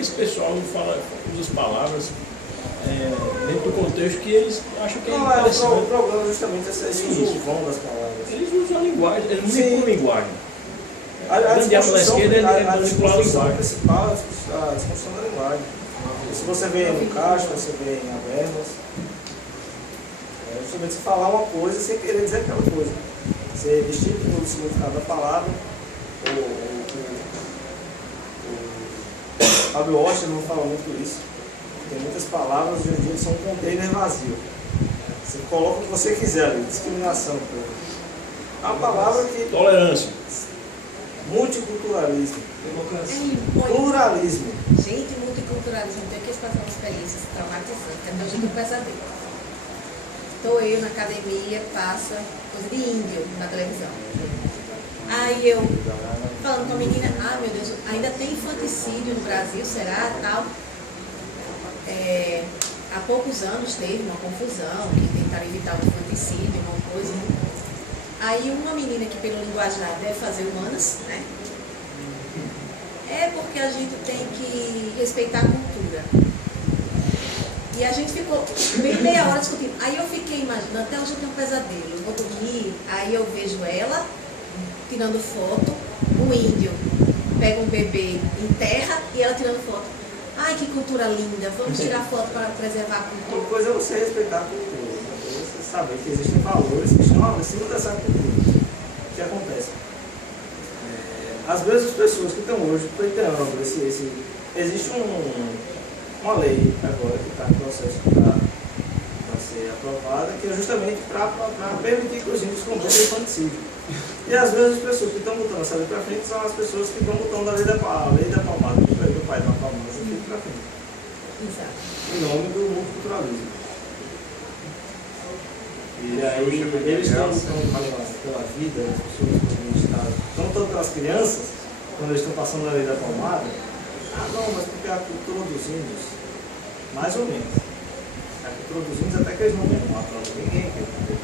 Esse pessoal não fala, usa as palavras dentro do contexto que eles acham que é interessante. O problema justamente é esse vão das palavras. Eles usam a linguagem, eles manipulam a linguagem. A desconstrução principal é a desconstrução da linguagem. Se você vê no Castro, você vê em Habermas, justamente você falar uma coisa sem querer dizer aquela coisa. Você vestir o significado da palavra. O Fábio Oster não fala muito isso. Tem muitas palavras hoje em dia que são um container vazio. Você coloca o que você quiser ali, discriminação. É uma palavra que... Tolerância. Multiculturalismo. Pluralismo. Gente, multiculturalismo, tem que passar uma experiência traumatizante, até hoje eu tenho pesadelo. Estou eu na academia, passa coisa de índio na televisão. Aí eu, falando com a menina, meu Deus, ainda tem infanticídio no Brasil, será? Tal. Há poucos anos teve uma confusão, que tentaram evitar o infanticídio, uma coisa. Aí uma menina que pelo linguajar deve fazer humanas, né? É porque a gente tem que respeitar a cultura. E a gente ficou meia hora discutindo. Aí eu fiquei imaginando, até hoje eu tenho um pesadelo. Eu vou dormir, aí eu vejo ela tirando foto, um índio pega um bebê em terra e ela tirando foto. Ai, que cultura linda, vamos tirar foto para preservar a cultura. Uma coisa é você respeitar a cultura, outra coisa é você saber que existem valores que estão acima dessa cultura. O que acontece? Às vezes as pessoas que estão hoje pleiteando existe uma lei agora que está em processo para ser aprovada, que é justamente para permitir que os índios cometam infanticídio. E às vezes as pessoas que estão botando essa lei para frente são as pessoas que estão botando a lei da palmada, do pai da palmada, para frente. Exato. Em nome do multiculturalismo. E aí eles estão lutando pela vida das pessoas, estão lutando pelas crianças, quando eles estão passando a lei da palmada. Não, mas porque a cultura dos índios, mais ou menos. A cultura dos índios até que eles não matam ninguém quer entender.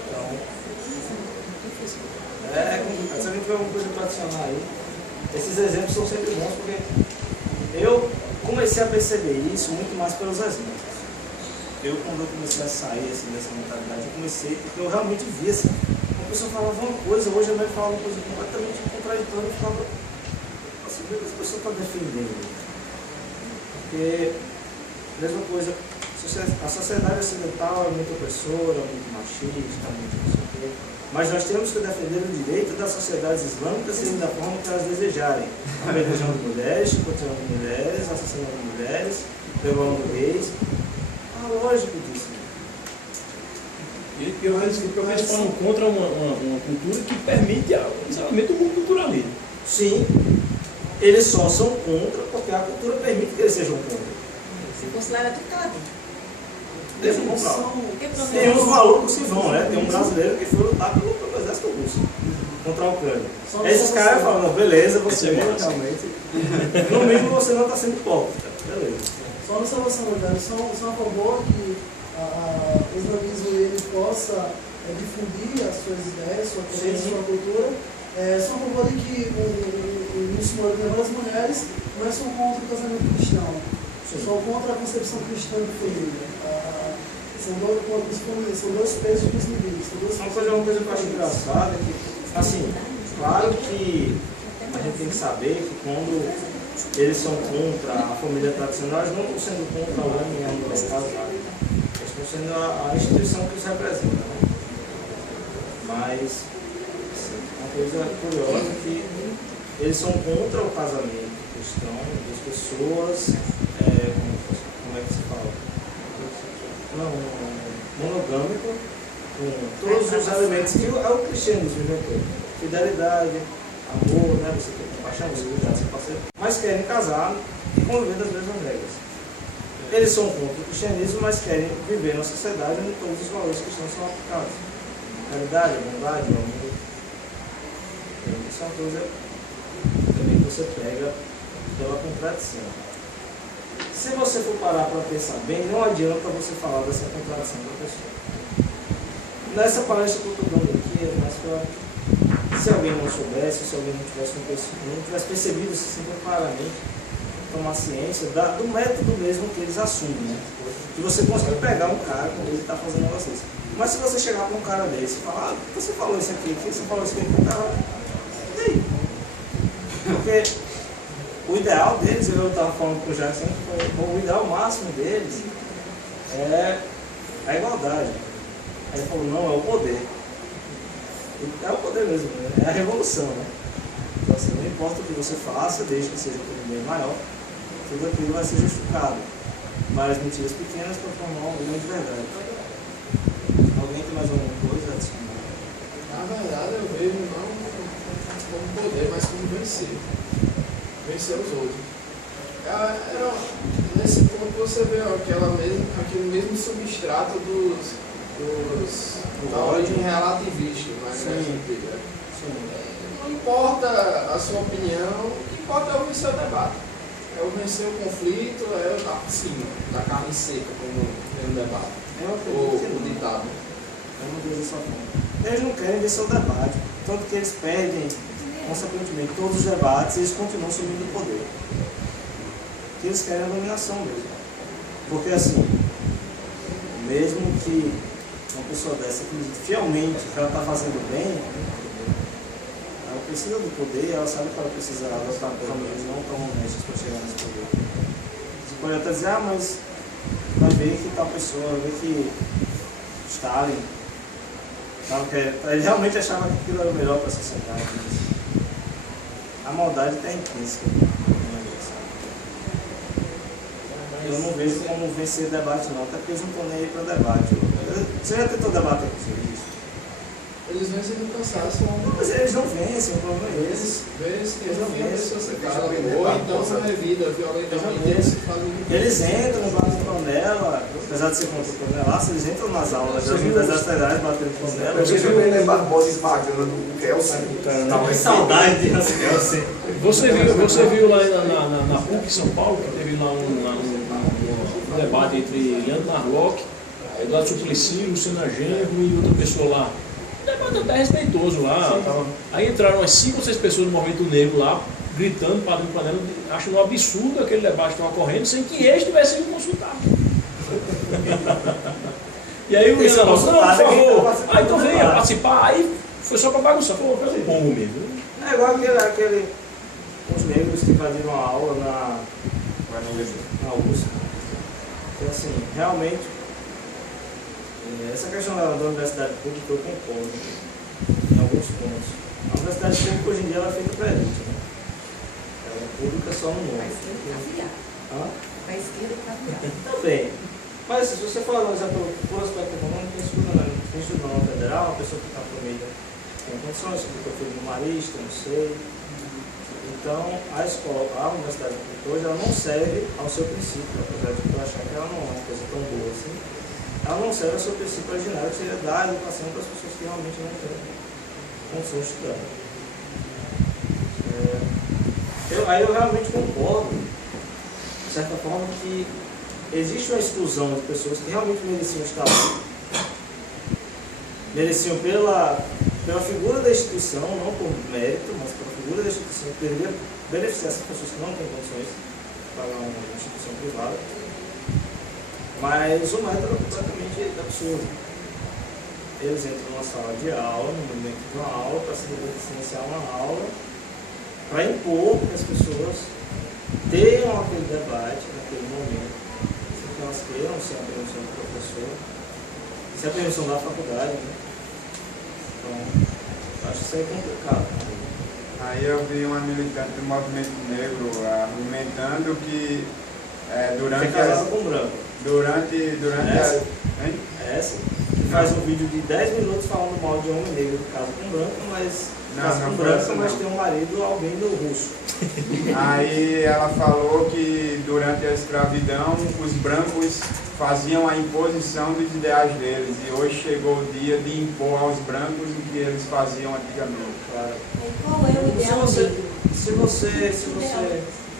Então, se a gente vê uma coisa tradicional aí, esses exemplos são sempre bons, porque eu comecei a perceber isso muito mais pelos exemplos. Quando eu comecei a sair assim, dessa mentalidade, porque eu realmente via assim, a pessoa falava uma coisa, hoje a mãe fala uma coisa completamente contraditória, eu ficava assim, o que as pessoas estão defendendo? Porque, mesma coisa, a sociedade ocidental é muito opressora, muito machista, muito não sei o quê, mas nós temos que defender o direito das sociedades islâmicas serem da forma que elas desejarem. A religião de mulheres, chicoteando de mulheres, assassinando de mulheres, violando reis. A lógica disso. E eles falam contra uma cultura que permite o isolamento do multiculturalismo. Sim, eles só são contra porque a cultura permite que eles sejam contra. Se considera tudo caladinho. Deixa eu comprar. Tem uns malucos que vão, né? Tem um brasileiro que foi lutar pelo exército russo contra a Ucrânia. Esses caras falam, beleza, você realmente. No mínimo você não está sendo hipócrita. Beleza. Só na salvação, verdade. São a favor que o islamismo ele possa difundir as suas ideias, sua crença, sua cultura. São a favor de que o muçulmano leva as mulheres, não são contra o casamento cristão. São contra a concepção cristã de família. São dois pesos e duas medidas. Uma coisa que eu acho engraçada é que, assim, claro que a gente tem que saber que quando eles são contra a família tradicional, eles não estão sendo contra o homem e a mulher casada. Eles estão sendo a instituição que os representa, né? Mas uma coisa curiosa é que eles são contra o casamento cristão das pessoas, como é que se fala? Não, monogâmico, com todos os elementos que o cristianismo inventou. Fidelidade, amor, né? Você tem compaixão, você cuidar do seu parceiro, mas querem casar e conviver das mesmas regras. Eles são contra o cristianismo, mas querem viver numa sociedade onde todos os valores cristãos são aplicados. Caridade, bondade, amor. Isso é uma coisa também que você pega pela contradição. Se você for parar para pensar bem, não adianta você falar dessa contradição da pessoa. Nessa palestra que eu estou dando aqui, é mais para se alguém não soubesse, se alguém não tivesse percebido isso assim claramente, tomar ciência do método mesmo que eles assumem, né? Que você consegue pegar um cara quando ele está fazendo um negócio desse. Mas se você chegar para um cara desse e falar, você falou isso aqui, você falou isso aqui, o cara, e aí? Porque o ideal deles, eu estava falando com o Jackson, o ideal máximo deles é a igualdade. Aí ele falou, não, é o poder. É o poder mesmo, né? É a revolução, né? Então assim, não importa o que você faça, desde que seja por um bem maior, tudo aquilo vai ser justificado. Várias mentiras pequenas para formar uma grande verdade. Alguém tem mais alguma coisa a adicionar? Na verdade, eu vejo não como poder, mas como vencer. Vencer os outros. Nesse ponto você vê aquele mesmo substrato da origem relativística, mas não importa a sua opinião, o que importa é o vencer o debate. É o vencer o conflito, é eu estar por cima da carne seca, como é um debate. O ditado. Eu não vejo dessa forma. Eles não querem vencer o debate, tanto que eles perdem, consequentemente, todos os debates e eles continuam subindo o poder. O que eles querem é a dominação mesmo. Porque assim, mesmo que uma pessoa dessa acredite fielmente que ela está fazendo bem, ela precisa do poder, ela sabe que ela precisa adotar caminhos não tão honestos para chegar nesse poder. Você pode até dizer, mas vai ver que tal pessoa, vai ver que Stalin, ele realmente achava que aquilo era o melhor para a sociedade. A maldade está intrínseca. Eu não vejo como vencer debate não, até porque eles não estão nem aí para debate. Você já tentou debater com eles? Eles vencem no cansaço. Mas eles não vencem, o problema é esse. Eles não vencem, você fala, ou então não revida violentamente. Eles entram, batem panela, apesar de ser contra o panelaço, eles entram nas aulas das unidades federais batendo panela. Eu vi o René Barbosa esmagando o Kelsen. Não, que saudade de Kelsen. Você viu lá na PUC São Paulo, que teve lá um debate entre Leandro Narlock, Eduardo Suplicy, Luciana Genro e outra pessoa lá. Um debate até respeitoso lá. Aí entraram umas 5 ou 6 pessoas do movimento negro lá, gritando, padrão panela, achando um absurdo aquele debate que estava ocorrendo, sem que eles tivessem sido consultados. E aí o Leandro Narlock, não, por favor, então venha participar. Aí foi só para bagunçar, foi um pombo mesmo. É igual os negros que faziam uma aula na Augusta. Então, assim, realmente, essa questão da universidade pública eu concordo em alguns pontos. A universidade pública hoje em dia ela é feita para elite. Ela é pública só no nome. Para a esquerda e para a direita. Também. Mas se você for analisar por aspecto econômico, quem estuda na federal, a pessoa que está por meio tem condições, que eu fui no Marista, não sei. Então, a escola, a universidade pública hoje, ela não serve ao seu princípio, apesar de eu achar que ela não é uma coisa tão boa assim. Ela não serve ao seu princípio originário, que seria dar educação para as pessoas que realmente não têm condição de estudar. Aí eu realmente concordo, de certa forma, que existe uma exclusão de pessoas que realmente mereciam estar lá. Mereciam pela figura da instituição, não por mérito, mas pela figura da instituição, que deveria beneficiar essas pessoas que não têm condições de pagar uma instituição privada. Mas o método é completamente absurdo. Eles entram numa sala de aula, no momento de uma aula, para se iniciar uma aula, para impor que as pessoas tenham aquele debate naquele momento, se elas queiram, se é a permissão do professor, se é a permissão da faculdade, né? Então, acho que isso aí é complicado. Aí eu vi uma militante do movimento negro argumentando que durante com branco. Essa que faz um vídeo de 10 minutos falando mal de homem negro que casa com branco, mas mas tem um marido alguém do russo. Aí ela falou que durante a escravidão os brancos faziam a imposição dos ideais deles e hoje chegou o dia de impor aos brancos o que eles faziam antigamente. Claro. Qual é o ideal negro? Se você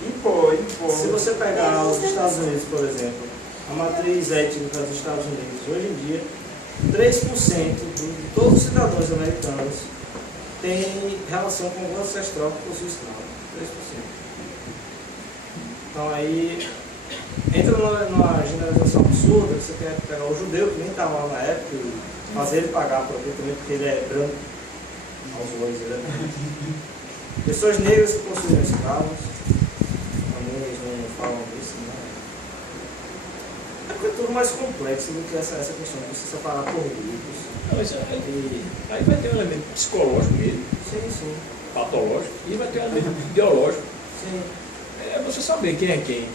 impor. Se você pegar os Estados Unidos, por exemplo, a matriz étnica dos Estados Unidos, hoje em dia, 3% de todos os cidadãos americanos têm relação com algum ancestral que possui escravo. 3%. Então aí entra numa generalização absurda, que você quer pegar o judeu, que nem estava lá na época, e fazer ele pagar por aquilo também, porque ele é branco aos olhos, ele é branco. Pessoas negras que possuem escravos, também eles não falam disso, né? É porque é tudo mais complexo do que essa questão de você separar por grupos. Aí vai ter um elemento psicológico mesmo, Sim. patológico, e vai ter um elemento ideológico. Sim. é você saber quem é quem.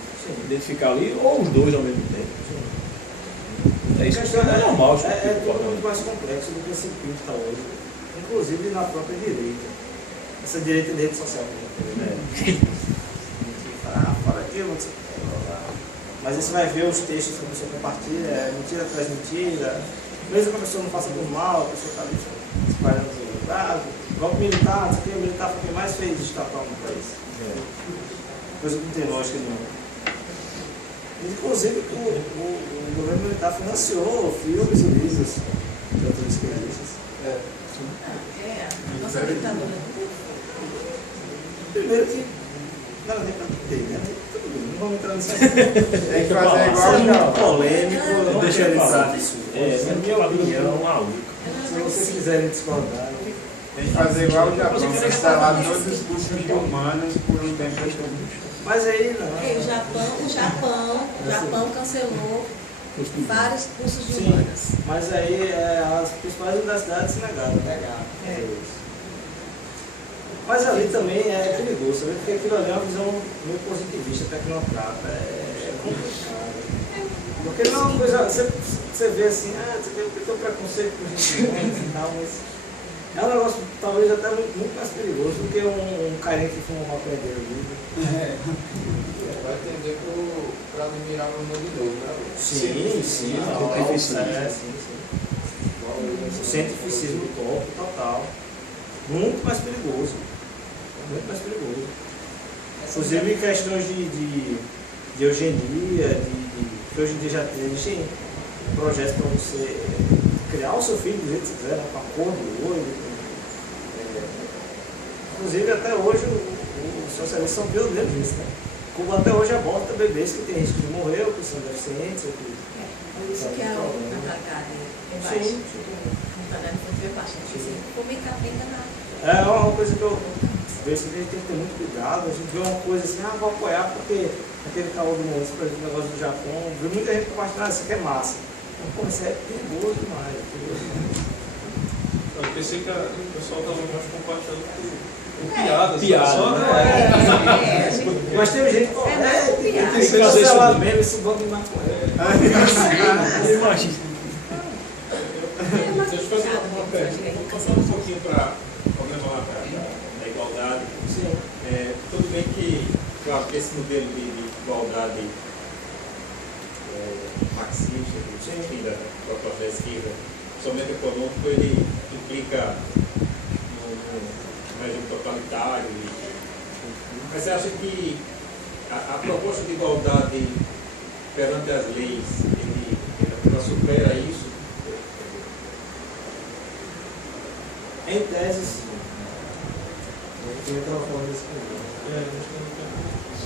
Identificar ali, ou os dois ao mesmo tempo. É isso que é normal. É muito mais complexo do que se pinta hoje. Inclusive na própria direita. Essa direita de rede social. Fora aquilo, não sei o que. Mas aí você vai ver os textos que a pessoa compartilha, mentira atrás de mentira. Mesmo que a pessoa não faça por mal, a pessoa está ali espalhando os dados. Igual o militar, não sei o que, o militar foi quem mais fez estatal no país. Coisa que não tem lógica nenhuma. Inclusive, o governo militar financiou filmes e livros de autores esquerdistas. Nossa ditadura. Primeiro que. Não, nem pra ter, né? Tudo bem, não vamos entrar nisso aqui. Tem que fazer igual Isso é o muito polêmico, eu não Deixa quero eu entrar falar. nisso. É minha opinião. Se vocês quiserem discordar. Tem que fazer igual o Japão, instalar todos os cursos de humanos por um tempo todo. Mas aí não. O Japão cancelou vários cursos de humanas. Mas aí as principais universidades se negaram. Mas ali também é perigoso, sabe? Porque aquilo ali é uma visão meio positivista, tecnocrata. É complicado. Porque não é uma coisa. Você vê assim, você tem preconceito com gente e tal, mas. É um negócio talvez até muito mais perigoso do que um carinha que fuma uma maconheiro livre. Vai tender para admirar o mundo de novo, né? Sim. O cientificismo top, total. Muito mais perigoso. Muito mais perigoso. Inclusive questões de eugenia, que hoje em dia já existem projetos para você criar o seu filho do jeito que você quiser, com a cor do olho. Inclusive até hoje os socialistas são pioneiros nisso, né? Cuba até hoje aborta bebês que têm risco de morrer ou que são deficientes. Por isso que a natalidade é baixa. A natalidade infantil é baixa. Publicar bem danado. É uma coisa que eu vejo que a gente tem que ter muito cuidado. A gente vê uma coisa assim, vou apoiar porque aquele calor do mundo, por exemplo, o negócio do Japão, vê muita gente compartilhando, isso aqui é massa. Pô, isso é perigoso demais. Eu pensei que o pessoal estava mais compartilhando com piadas. Piada. Mas teve gente que tem que fazer isso lá mesmo, isso bota em maconha. Deixa eu fazer uma pergunta. Passando um pouquinho para o problema lá da igualdade. Tudo bem que, claro, que esse modelo de igualdade marxista, da própria esquerda, somente econômico, ele implica no regime totalitário. Mas você acha que a proposta de igualdade perante as leis, ela supera isso? Em tese, sim. Eu estava falando isso com ele.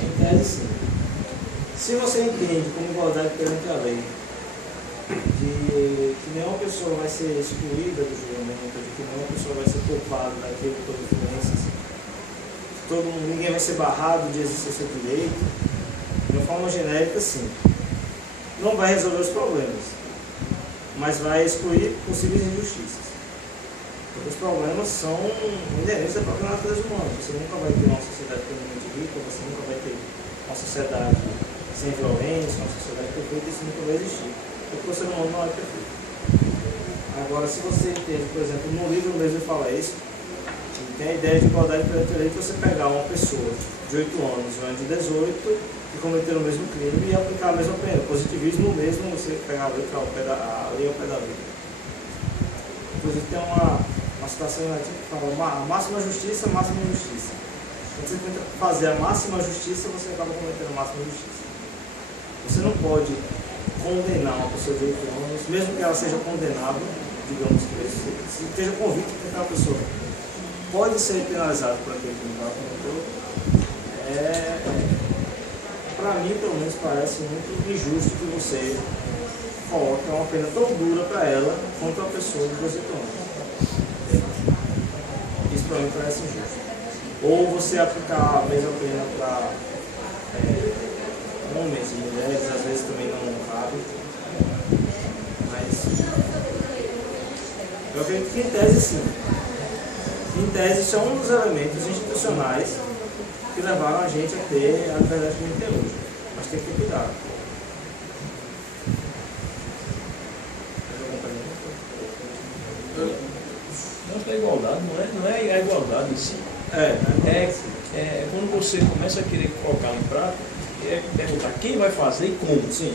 Em tese, sim. Se você entende como igualdade perante a lei, de que nenhuma pessoa vai ser excluída do julgamento, de que nenhuma pessoa vai ser culpada daquilo por influências, ninguém vai ser barrado de exercer seu direito, de uma forma genérica, sim. Não vai resolver os problemas, mas vai excluir possíveis injustiças. Porque os problemas são inerentes à própria natureza humana. Você nunca vai ter uma sociedade plenamente rica, você nunca vai ter uma sociedade sem violência, uma sociedade perfeita, isso nunca vai existir. Porque o ser humano não é perfeito. Agora, se você entende, por exemplo, no livro mesmo ele fala isso, tem a ideia de igualdade perante a lei, que você pegar uma pessoa de 8 anos e uma de 18 que cometeram o mesmo crime e aplicar a mesma pena. O positivismo mesmo, você pegar a lei ao pé da lei. Inclusive tem uma citação que fala a máxima justiça, máxima injustiça. Quando você tenta fazer a máxima justiça, você acaba cometendo a máxima injustiça. Você não pode condenar uma pessoa de 8 anos, mesmo que ela seja condenada, digamos que esteja convicto que aquela pessoa pode ser penalizada por aquele crime que ela cometeu. Para mim, pelo menos, parece muito injusto que você coloque uma pena tão dura para ela quanto a pessoa de 18 anos. Isso para mim parece injusto. Ou você aplicar a mesma pena para homens e mulheres, às vezes também não cabe. Mas eu acredito que em tese sim. Em tese são um dos elementos institucionais que levaram a gente a ter a liberdade que a gente tem hoje. Mas tem que ter cuidado. Eu acho que a igualdade não é a igualdade em si. É quando você começa a querer colocar em prática, é perguntar quem vai fazer e como. Sim.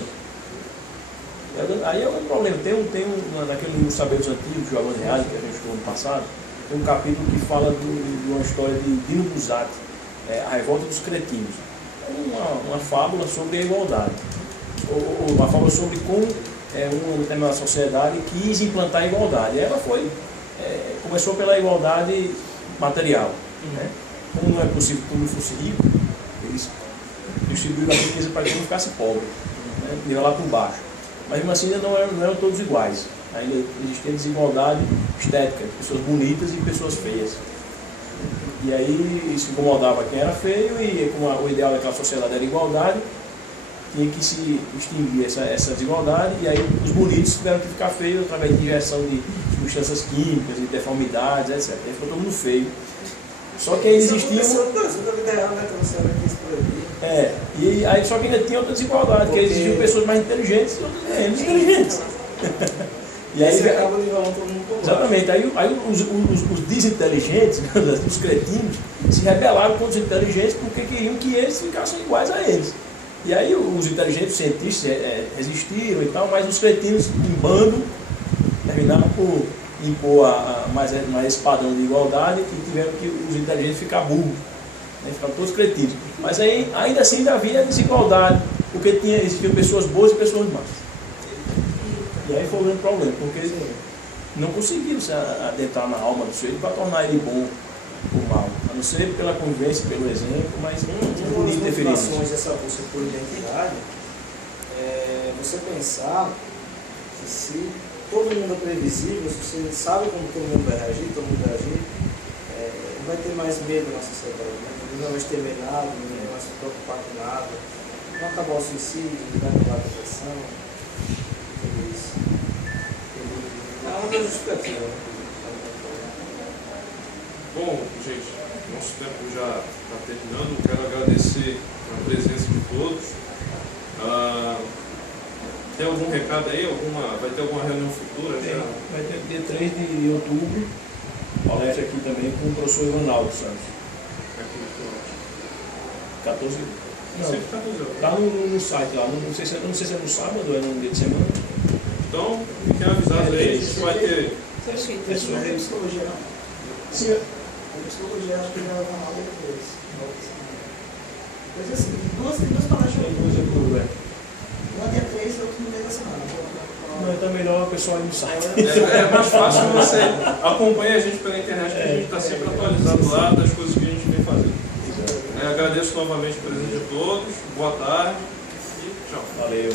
Aí é um problema. Naquele livro Saberes Antigos, de Giovanni Reale, que a gente estudou no passado, tem um capítulo que fala de uma história de Dino Buzzati, a revolta dos cretinos. É uma fábula sobre a igualdade. Ou uma fábula sobre como uma determinada sociedade quis implantar a igualdade. E ela começou pela igualdade material. Né? Como não é possível que todo mundo fosse rico, eles distribuíram a riqueza para que não ficasse pobre, né? Nivelar por baixo. Mas mesmo assim ainda não eram todos iguais. Ainda existia desigualdade estética, pessoas bonitas e pessoas feias. E aí isso incomodava quem era feio, e como o ideal daquela sociedade era igualdade, tinha que se extinguir essa desigualdade, e aí os bonitos tiveram que ficar feios através de injeção de substâncias químicas, de deformidades, etc. Aí ficou todo mundo feio. Só que ainda existia. E aí só que ainda tinha outra desigualdade, que existiam pessoas mais inteligentes e outras menos inteligentes. E aí acaba nivelando todo mundo por baixo. Exatamente. Aí os desinteligentes, os cretinos, se rebelaram contra os inteligentes porque queriam que eles ficassem iguais a eles. E aí os inteligentes, os cientistas resistiram e tal, mas os cretinos, em bando, terminaram por impor mais esse padrão de igualdade, que tiveram que os inteligentes ficar burros, né? Ficaram todos cretinos. Mas aí, ainda assim ainda havia desigualdade, porque existiam pessoas boas e pessoas más. E aí foi um grande problema, porque eles não conseguiram se adentrar na alma do sujeito para tornar ele bom ou mal. A não ser pela convivência, pelo exemplo, mas não podia interferir nisso. Dessa busca por identidade, você pensar que se todo mundo é previsível, se você sabe como todo mundo vai reagir, não vai ter mais medo na sociedade, né? Ninguém vai ter medo de nada, ninguém vai se preocupar com nada, não acabar o suicídio, não vai acabar a depressão, tudo isso. É uma das justificativas. Bom, gente, nosso tempo já está terminando. Quero agradecer a presença de todos. Tem algum recado aí? Vai ter alguma reunião futura? Vai ter dia 3 de outubro, palestra aqui também com o professor Ronaldo Santos. 14. Não, sempre 14 horas. Está no site lá, não sei se é no sábado ou é no dia de semana. Então, fiquem avisados aí, a gente vai ter. Psicologia, não? Sim. Psicologia, acho que já vai falar depois. Mas assim, duas palestras. Uma dia 3 e outra no meio da semana. Não, então é melhor o pessoal ir no site. É mais fácil você acompanhar a gente pela internet, porque a gente está sempre atualizado lá das coisas que a gente vem fazendo. Agradeço novamente a presença de todos, boa tarde e tchau. Valeu.